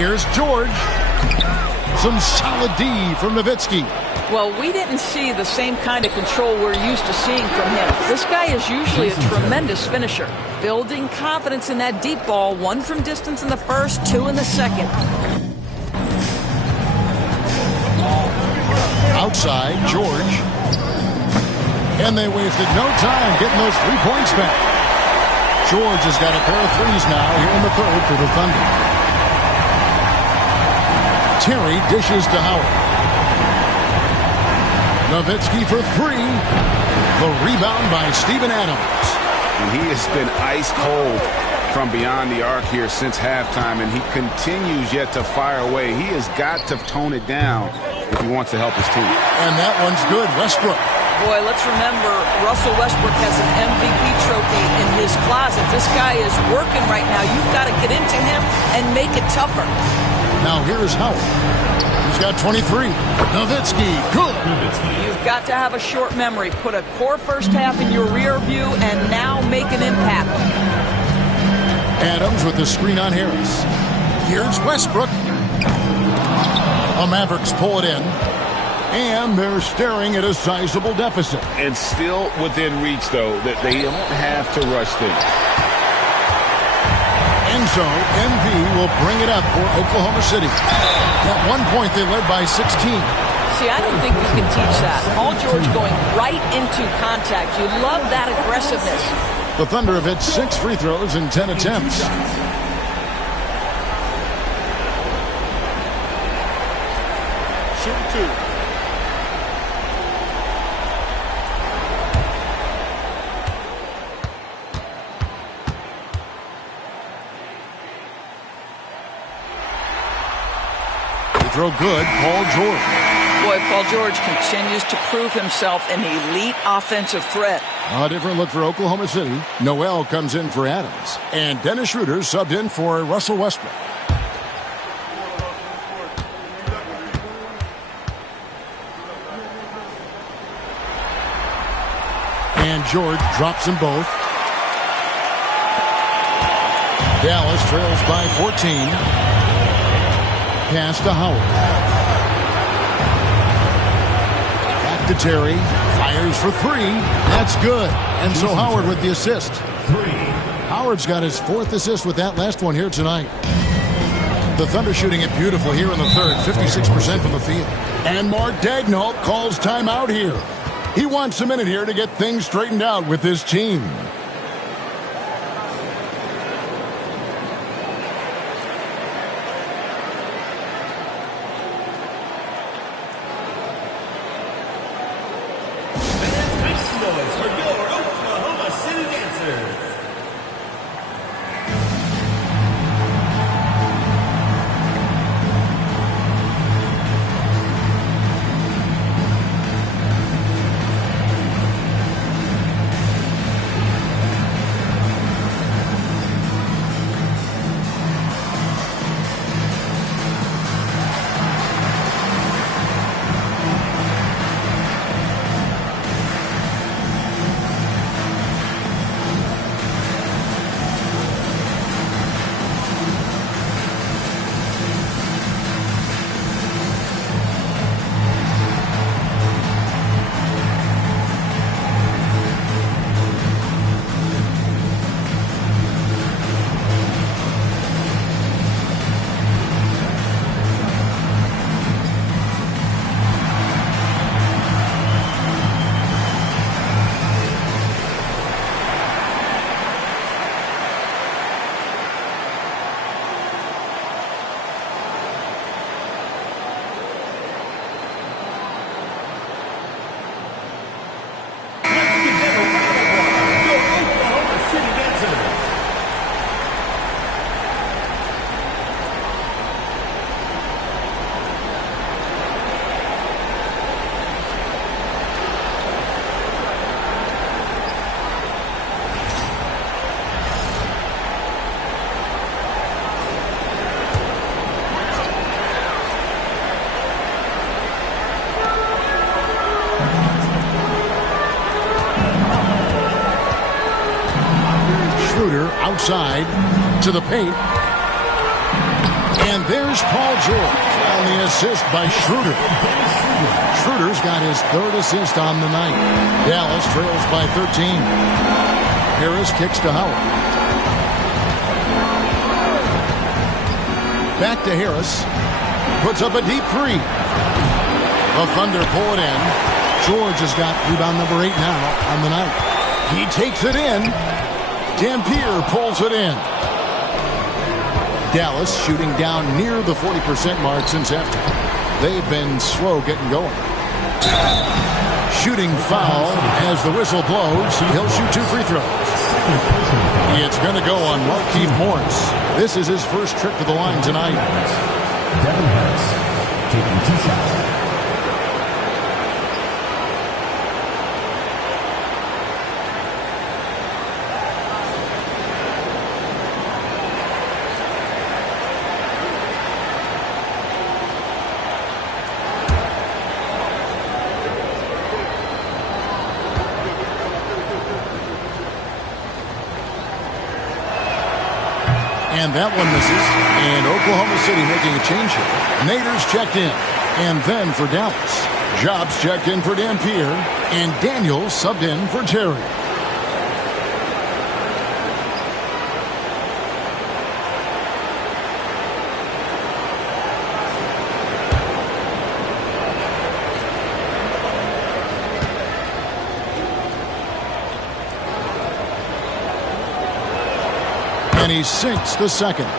Here's George. Some solid D from Nowitzki. Well, we didn't see the same kind of control we're used to seeing from him. This guy is usually a tremendous finisher. Building confidence in that deep ball. 1 from distance in the first, 2 in the second. Outside, George. And they wasted no time getting those 3 points back. George has got a pair of threes now here in the third for the Thunder. Terry dishes to Howard. Nowitzki for 3. The rebound by Steven Adams. And he has been ice cold from beyond the arc here since halftime, and he continues yet to fire away. He has got to tone it down if he wants to help his team. And that one's good. Westbrook. Boy, let's remember, Russell Westbrook has an MVP trophy in his closet. This guy is working right now. You've got to get into him and make it tougher. Now here's Howard. He's got 23. Nowitzki, good. You've got to have a short memory. Put a poor first half in your rear view and now make an impact. Adams with the screen on Harris. Here's Westbrook. The Mavericks pull it in. And they're staring at a sizable deficit. And still within reach, though, that they don't have to rush things. And so, MV will bring it up for Oklahoma City. At one point, they led by 16. See, I don't think you can teach that. Paul George going right into contact. You love that aggressiveness. The Thunder have hit 6 free throws in 10 attempts. Shoot 2. Throw good, Paul George. Boy, Paul George continues to prove himself an elite offensive threat. A different look for Oklahoma City. Noel comes in for Adams. And Dennis Schroeder subbed in for Russell Westbrook. And George drops them both. Dallas trails by 14. Pass to Howard. To Terry, fires for three. That's good. And so Howard with the assist. Howard's got his 4th assist with that last one here tonight. The Thunder shooting it beautiful here in the third, 56% from the field. And Mark Daigneault calls timeout here. He wants a minute here to get things straightened out with his team. Outside to the paint. And there's Paul George on the assist by Schroeder. Schroeder's got his 3rd assist on the night. Dallas trails by 13. Harris kicks to Howard. Back to Harris. Puts up a deep 3. The Thunder pull it in. George has got rebound number 8 now on the night. He takes it in. Dampier pulls it in. Dallas shooting down near the 40% mark since halftime. They've been slow getting going. Shooting foul as the whistle blows. He'll shoot 2 free throws. It's going to go on Markieff Morris. This is his first trip to the line tonight. Devin Harris taking 2 shots. And that one misses. And Oklahoma City making a change here. Nader's checked in. And then for Dallas, Jobs checked in for Dampier. And Daniels subbed in for Terry. And he sinks the second.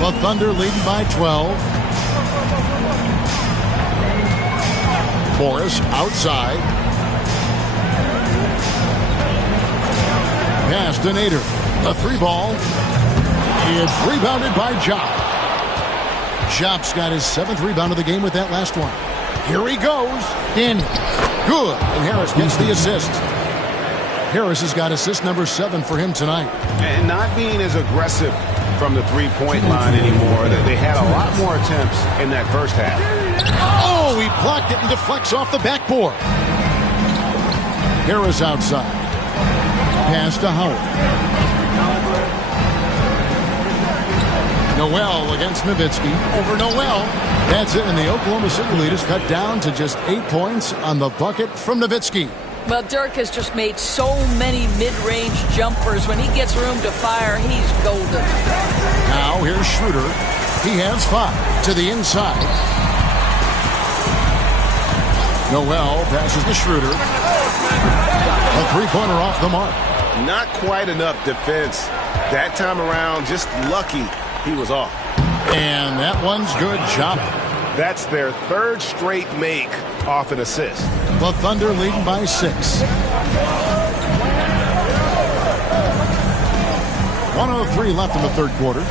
The Thunder leading by 12. Morris outside. Pass to Nader. The 3 ball. It's rebounded by Job. Shop's got his 7th rebound of the game with that last one. Here he goes. Daniel. Good. And Harris gets the assist. Harris has got assist number 7 for him tonight. And not being as aggressive from the three-point line anymore. They had a lot more attempts in that first half. Oh, he blocked it and deflects off the backboard. Harris outside. Pass to Howard. Noel against Nowitzki. Over Noel. That's it, and the Oklahoma City lead is cut down to just 8 points on the bucket from Nowitzki. Well, Dirk has just made so many mid-range jumpers. When he gets room to fire, he's golden. Now here's Schroeder. He has 5 to the inside. Noel passes to Schroeder. A three-pointer off the mark. Not quite enough defense. That time around, just lucky he was off. And that one's good. Chop. That's their 3rd straight make off an assist. The Thunder leading by 6. 1:03 left in the 3rd quarter.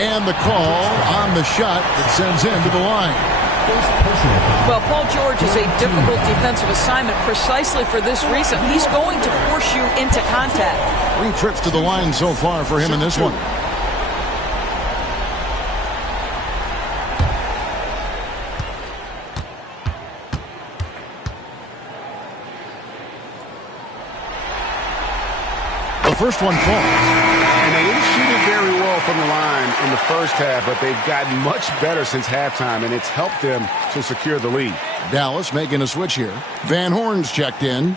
And the call on the shot that sends him to the line. Well, Paul George is a difficult defensive assignment precisely for this reason. He's going to force you into contact. 3 trips to the line so far for him in this one. The first one falls. And they didn't shoot it very well from the line in the first half, but they've gotten much better since halftime, and it's helped them to secure the lead. Dallas making a switch here. Van Horn's checked in.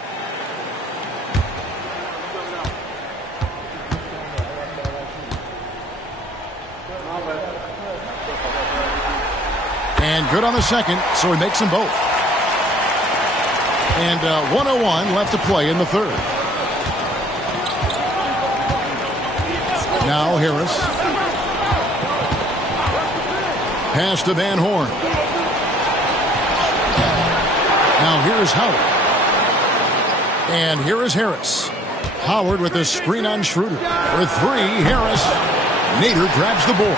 And good on the second, so he makes them both. And 1:01 left to play in the 3rd. Now Harris. Pass to Van Horn. Now here's Howard. And here is Harris. Howard with a screen on Schroeder. For 3, Harris. Nader grabs the board.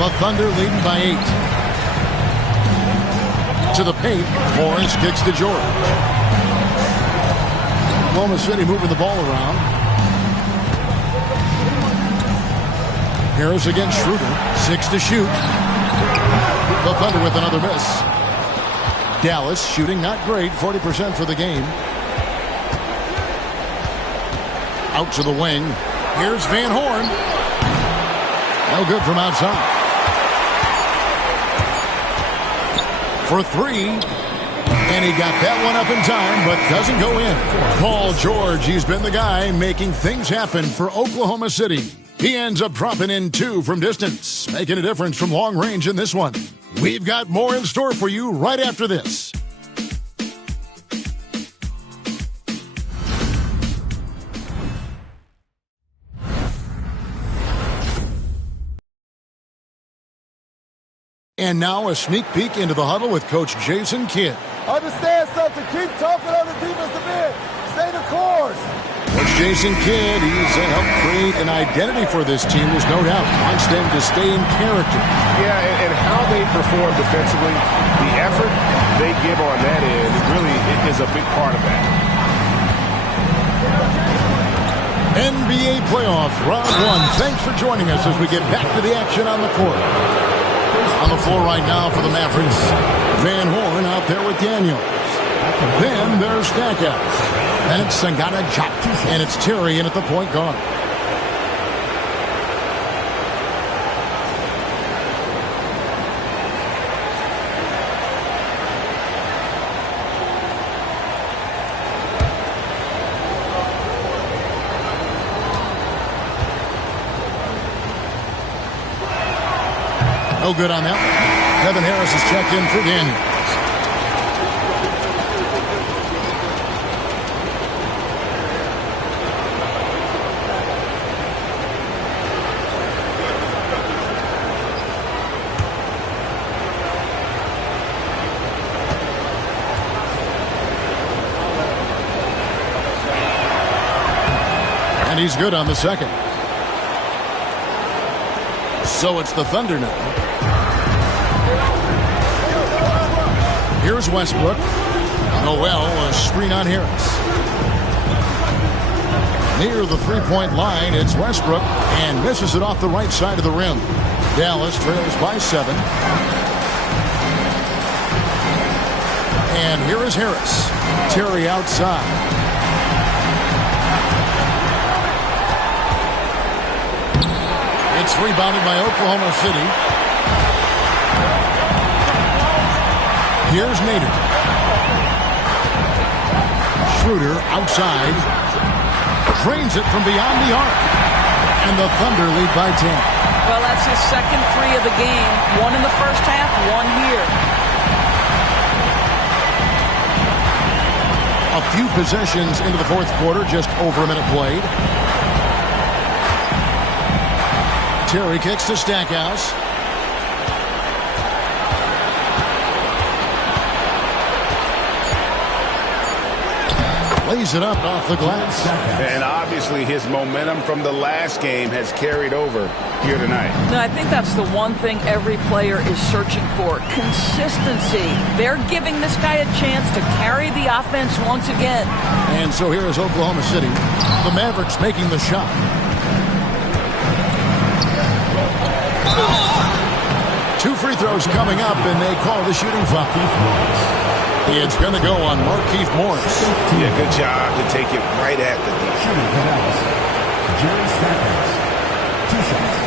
The Thunder leading by 8. To the paint. Morris kicks to George. Oklahoma City moving the ball around. Harris against Schroeder. 6 to shoot. The Thunder with another miss. Dallas shooting not great. 40% for the game. Out to the wing. Here's Van Horn. No good from outside. For 3. And he got that one up in time, but doesn't go in. Paul George, he's been the guy making things happen for Oklahoma City. He ends up dropping in 2 from distance, making a difference from long range in this one. We've got more in store for you right after this. And now a sneak peek into the huddle with Coach Jason Kidd. Understand something. Keep talking on the defensive end. Stay the course. Coach Jason Kidd, he's helped create an identity for this team. There's no doubt. Wants them to stay in character. Yeah, and how they perform defensively, the effort they give on that end really is a big part of that. NBA playoffs, round 1. Thanks for joining us as we get back to the action on the court. On the floor right now for the Mavericks, Van Horn out there with Daniels. Then there's Stackhouse. Then it's Sangana Jot. And it's Terry in at the point guard. No good on that one. Kevin Harris is checked in for Daniels. And he's good on the second. So it's the Thunder now. Here's Westbrook. Noel, a screen on Harris. Near the three-point line, it's Westbrook, and misses it off the right side of the rim. Dallas trails by 7. And here is Harris. Terry outside. It's rebounded by Oklahoma City. Here's Nader. Schroeder outside. Drains it from beyond the arc. And the Thunder lead by 10. Well, that's his second 3 of the game. 1 in the first half, 1 here. A few possessions into the fourth quarter, just over a minute played. Terry kicks to Stackhouse. Lays it up off the glass. And obviously his momentum from the last game has carried over here tonight. No, I think that's the one thing every player is searching for. Consistency. They're giving this guy a chance to carry the offense once again. And so here is Oklahoma City. The Mavericks making the shot. Two free throws coming up, and they call the shooting foul. It's going to go on Markieff Morris. Yeah, good job to take it right at the defense. Jerry Stackhouse, 2 shots.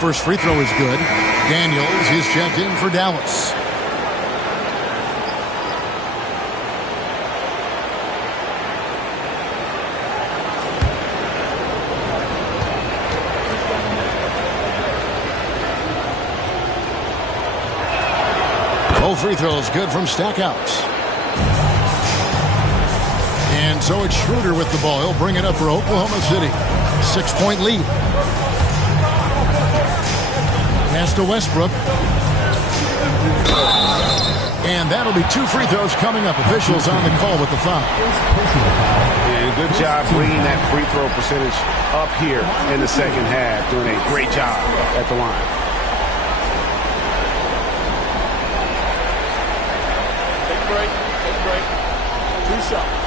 First free throw is good. Daniels is checked in for Dallas. Both free throws good from Stackhouse. And so it's Schroeder with the ball. He'll bring it up for Oklahoma City. 6-point lead. Pass to Westbrook. And that'll be 2 free throws coming up. Officials on the call with the foul. And good job bringing that free throw percentage up here in the second half. Doing a great job at the line. Take a break. 2 shots.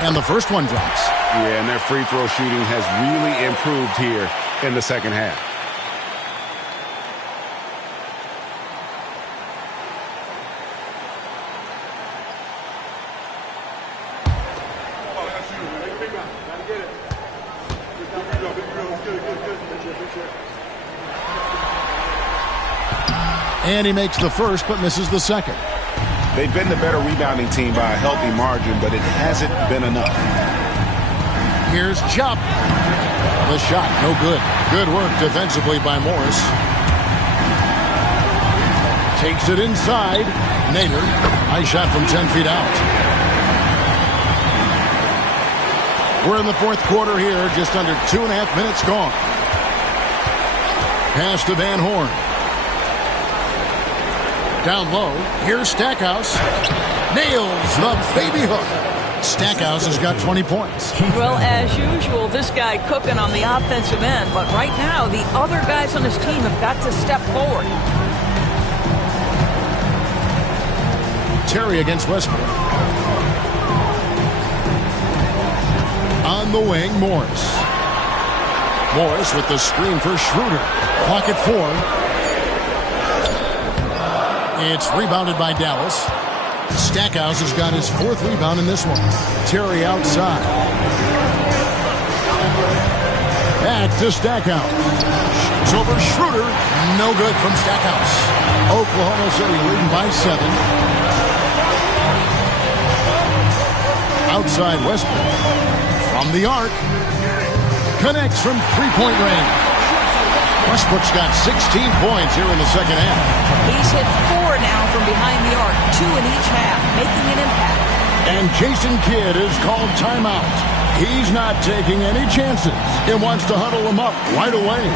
And the first one drops. Yeah, and their free throw shooting has really improved here in the second half. And he makes the first but misses the second. They've been the better rebounding team by a healthy margin, but it hasn't been enough. Here's Chop. The shot, no good. Good work defensively by Morris. Takes it inside. Nader. Nice shot from 10 feet out. We're in the fourth quarter here. Just under 2.5 minutes gone. Pass to Van Horn. Down low. Here's Stackhouse. Nails the baby hook. Stackhouse has got 20 points. Well, as usual, this guy cooking on the offensive end. But right now, the other guys on his team have got to step forward. Terry against Westbrook. On the wing, Morris. Morris with the screen for Schroeder. Clock at 4. It's rebounded by Dallas. Stackhouse has got his 4th rebound in this one. Terry outside. Back to Stackhouse. It's over Schroeder. No good from Stackhouse. Oklahoma City leading by 7. Outside Westbrook. From the arc. Connects from 3-point range. Westbrook's got 16 points here in the second half. He's hit 4 now from behind the arc, 2 in each half, making an impact. And Jason Kidd is called timeout. He's not taking any chances. He wants to huddle them up right away.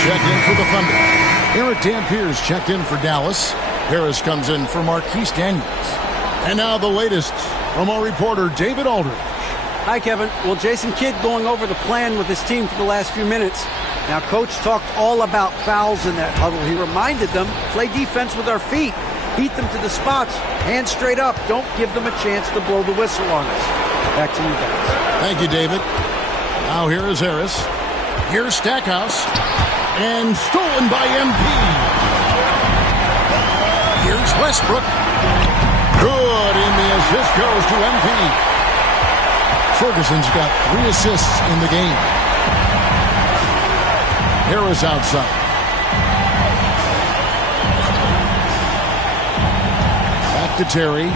Checked in for the Thunder. Eric Dampier's checked in for Dallas. Harris comes in for Marquise Daniels. And now the latest from our reporter, David Aldridge. Hi, Kevin. Well, Jason Kidd going over the plan with his team for the last few minutes. Now, Coach talked all about fouls in that huddle. He reminded them, play defense with our feet. Beat them to the spots. Hands straight up. Don't give them a chance to blow the whistle on us. Back to you guys. Thank you, David. Now here is Harris. Here's Stackhouse. And stolen by MP. Here's Westbrook. Good, and the assist goes to MP. Ferguson's got 3 assists in the game. Harris outside. Back to Terry.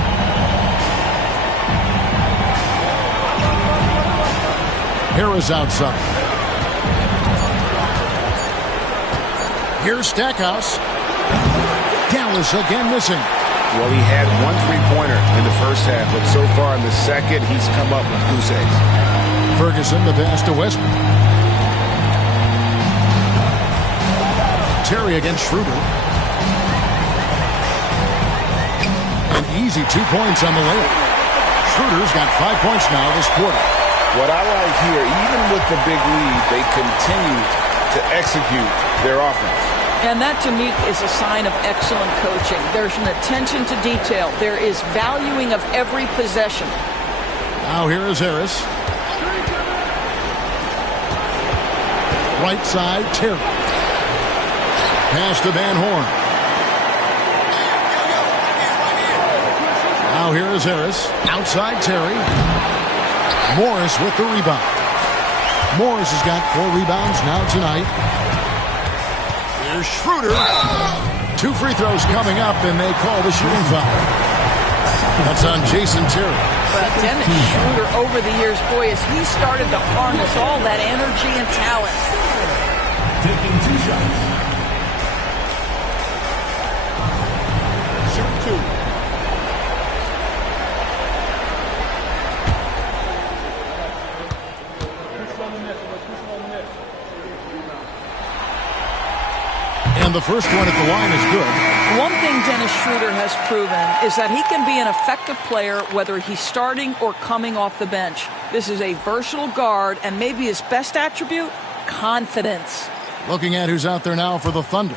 Harris outside. Here's Stackhouse. Dallas again missing. Well, he had 1 3-pointer in the first half, but so far in the second, he's come up with goose eggs. Ferguson, the pass to Westbrook. Terry against Schroeder. An easy 2 points on the layup. Schroeder's got 5 points now this quarter. What I like here, even with the big lead, they continue to execute their offense. And that, to me, is a sign of excellent coaching. There's an attention to detail. There is valuing of every possession. Now here is Harris. Right side, Terry. Pass to Van Horn. Now here is Harris. Outside, Terry. Morris with the rebound. Morris has got 4 rebounds now tonight. Here's Schroeder. 2 free throws coming up, and they call the shooting foul. That's on Jason Terry. But Dennis Schroeder over the years, boy, as he started to harness all that energy and talent. Taking 2 shots. Shoot 2. And the first one at the line is good. One thing Dennis Schroeder has proven is that he can be an effective player whether he's starting or coming off the bench. This is a versatile guard, and maybe his best attribute, confidence. Looking at who's out there now for the Thunder.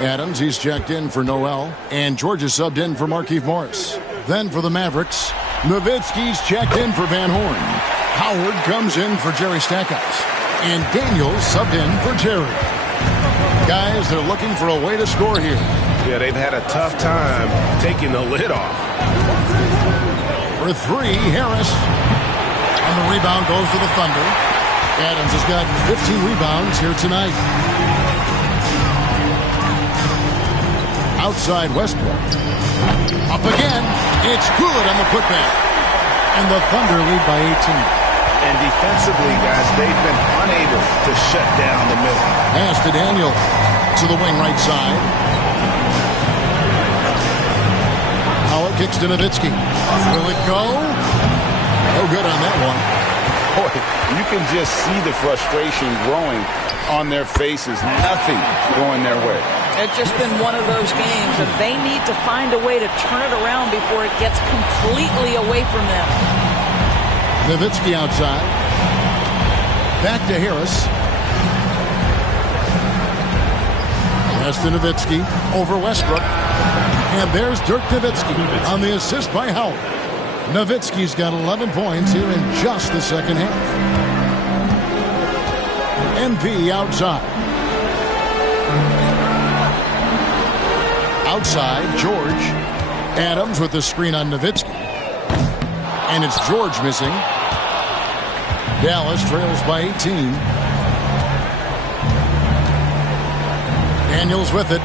Adams, he's checked in for Noel, and George is subbed in for Markieff Morris. Then for the Mavericks, Nowitzki's checked in for Van Horn. Howard comes in for Jerry Stackhouse. And Daniels subbed in for Terry. Guys, they're looking for a way to score here. Yeah, they've had a tough time taking the lid off. For 3, Harris. And the rebound goes to the Thunder. Adams has got 15 rebounds here tonight. Outside Westbrook. Up again. It's good on the putback. And the Thunder lead by 18. And defensively, guys, they've been unable to shut down the middle. Pass to Daniel to the wing right side. Howard kicks to Nowitzki. Will it go? No good on that one. Boy, you can just see the frustration growing on their faces. Nothing going their way. It's just been one of those games, and they need to find a way to turn it around before it gets completely away from them. Nowitzki outside. Back to Harris. Pass to Nowitzki over Westbrook. And there's Dirk Nowitzki on the assist by Howard. Nowitzki's got 11 points here in just the second half. MP outside. Outside, George. Adams with the screen on Nowitzki. And it's George missing. Dallas trails by 18. Daniels with it.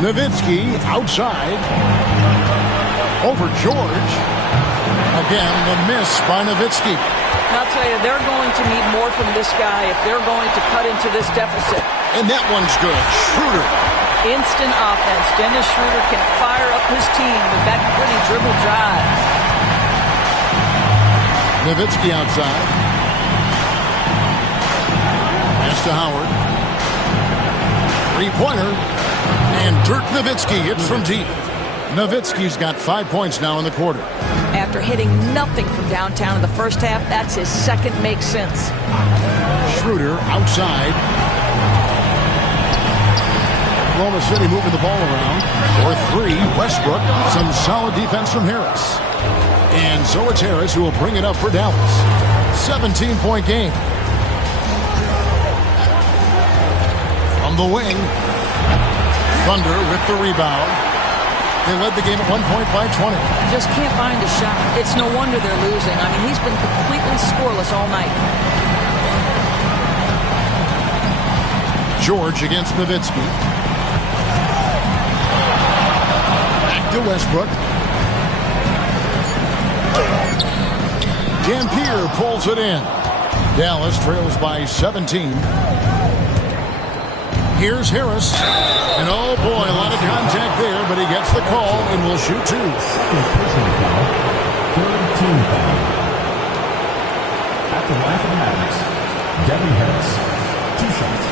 Nowitzki outside. Over George. Again, the miss by Nowitzki. I'll tell you, they're going to need more from this guy if they're going to cut into this deficit. And that one's good. Schroeder. Instant offense. Dennis Schroeder can fire up his team with that pretty dribble drive. Nowitzki outside. Pass to Howard. Three-pointer. And Dirk Nowitzki hits from deep. Nowitzki's got 5 points now in the quarter. After hitting nothing from downtown in the first half, that's his second make sense. Schroeder outside. Oklahoma City moving the ball around. For three, Westbrook. Some solid defense from Harris. And so it's Harris who will bring it up for Dallas. 17-point game. From the wing. Thunder with the rebound. They led the game at 1 point by 20. Just can't find a shot. It's no wonder they're losing. I mean, he's been completely scoreless all night. George against Nowitzki. Back to Westbrook. Dampier pulls it in. Dallas trails by 17. Here's Harris. And oh boy, a lot of contact there, but he gets the call and will shoot two. Third team foul. At the line for the Mavericks, Devin Harris. 2 shots.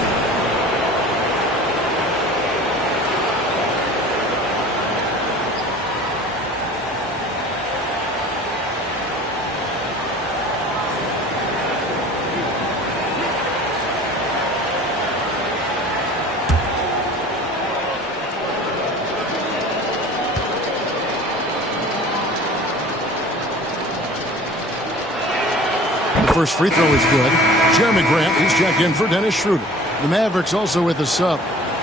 First free throw is good. Jeremy Grant, he's checked in for Dennis Schroeder. The Mavericks also with a sub.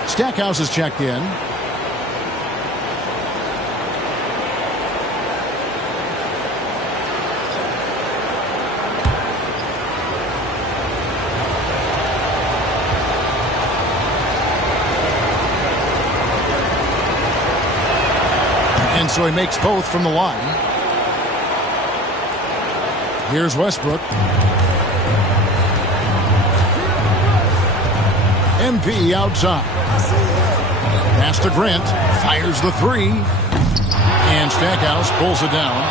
Stackhouse is checked in. And so he makes both from the line. Here's Westbrook. MP outside. Pass to Grant. Fires the three. And Stackhouse pulls it down.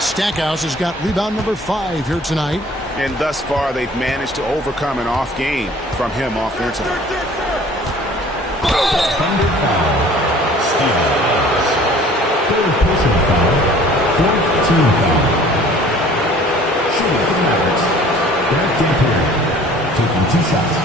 Stackhouse has got rebound number 5 here tonight. And thus far, they've managed to overcome an off game from him offensively. Thunder foul. Stevens. Third personal foul. Fourth team foul. Shooting for the Mavericks. Derek Dampier. Taking 2 shots.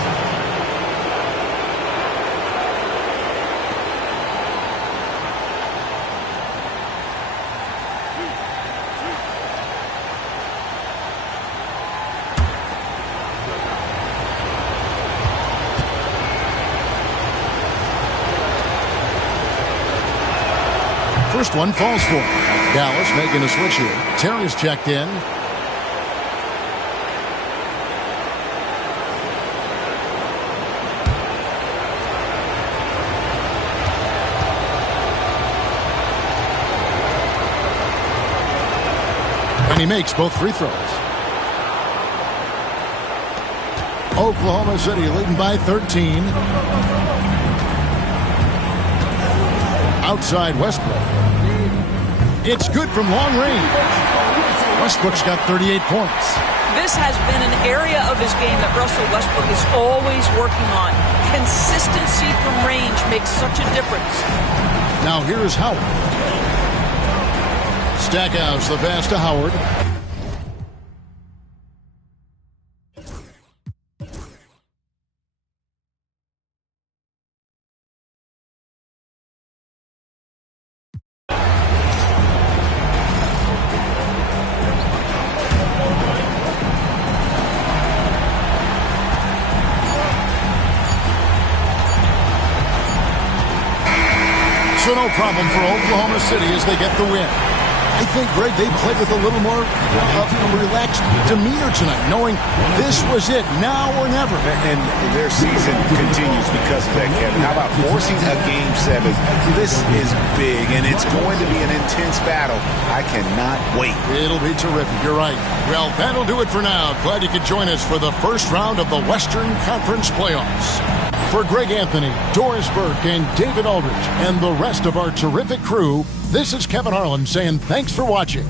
First one falls for him. Dallas making a switch here. Terry's checked in. And he makes both free throws. Oklahoma City leading by 13. Outside Westbrook. It's good from long range. Westbrook's got 38 points. This has been an area of his game that Russell Westbrook is always working on. Consistency from range makes such a difference. Now here's Howard. Stackhouse, the pass to Howard. So no problem for Oklahoma City as they get the win. I think, Greg, they played with a little more relaxed demeanor tonight, knowing this was it, now or never. And their season continues because of that, Kevin. How about forcing a Game 7? This is big, and it's going to be an intense battle. I cannot wait. It'll be terrific. You're right. Well, that'll do it for now. Glad you could join us for the first round of the Western Conference Playoffs. For Greg Anthony, Doris Burke, and David Aldridge, and the rest of our terrific crew, this is Kevin Harlan saying thanks for watching.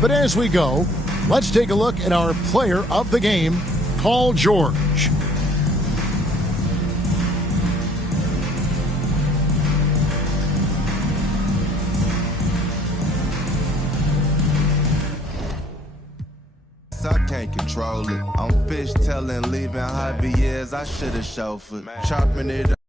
But as we go, let's take a look at our player of the game, Paul George. I can't control it. I'm fish telling, leaving hobby years. I should have chauffeured. Chopping it up.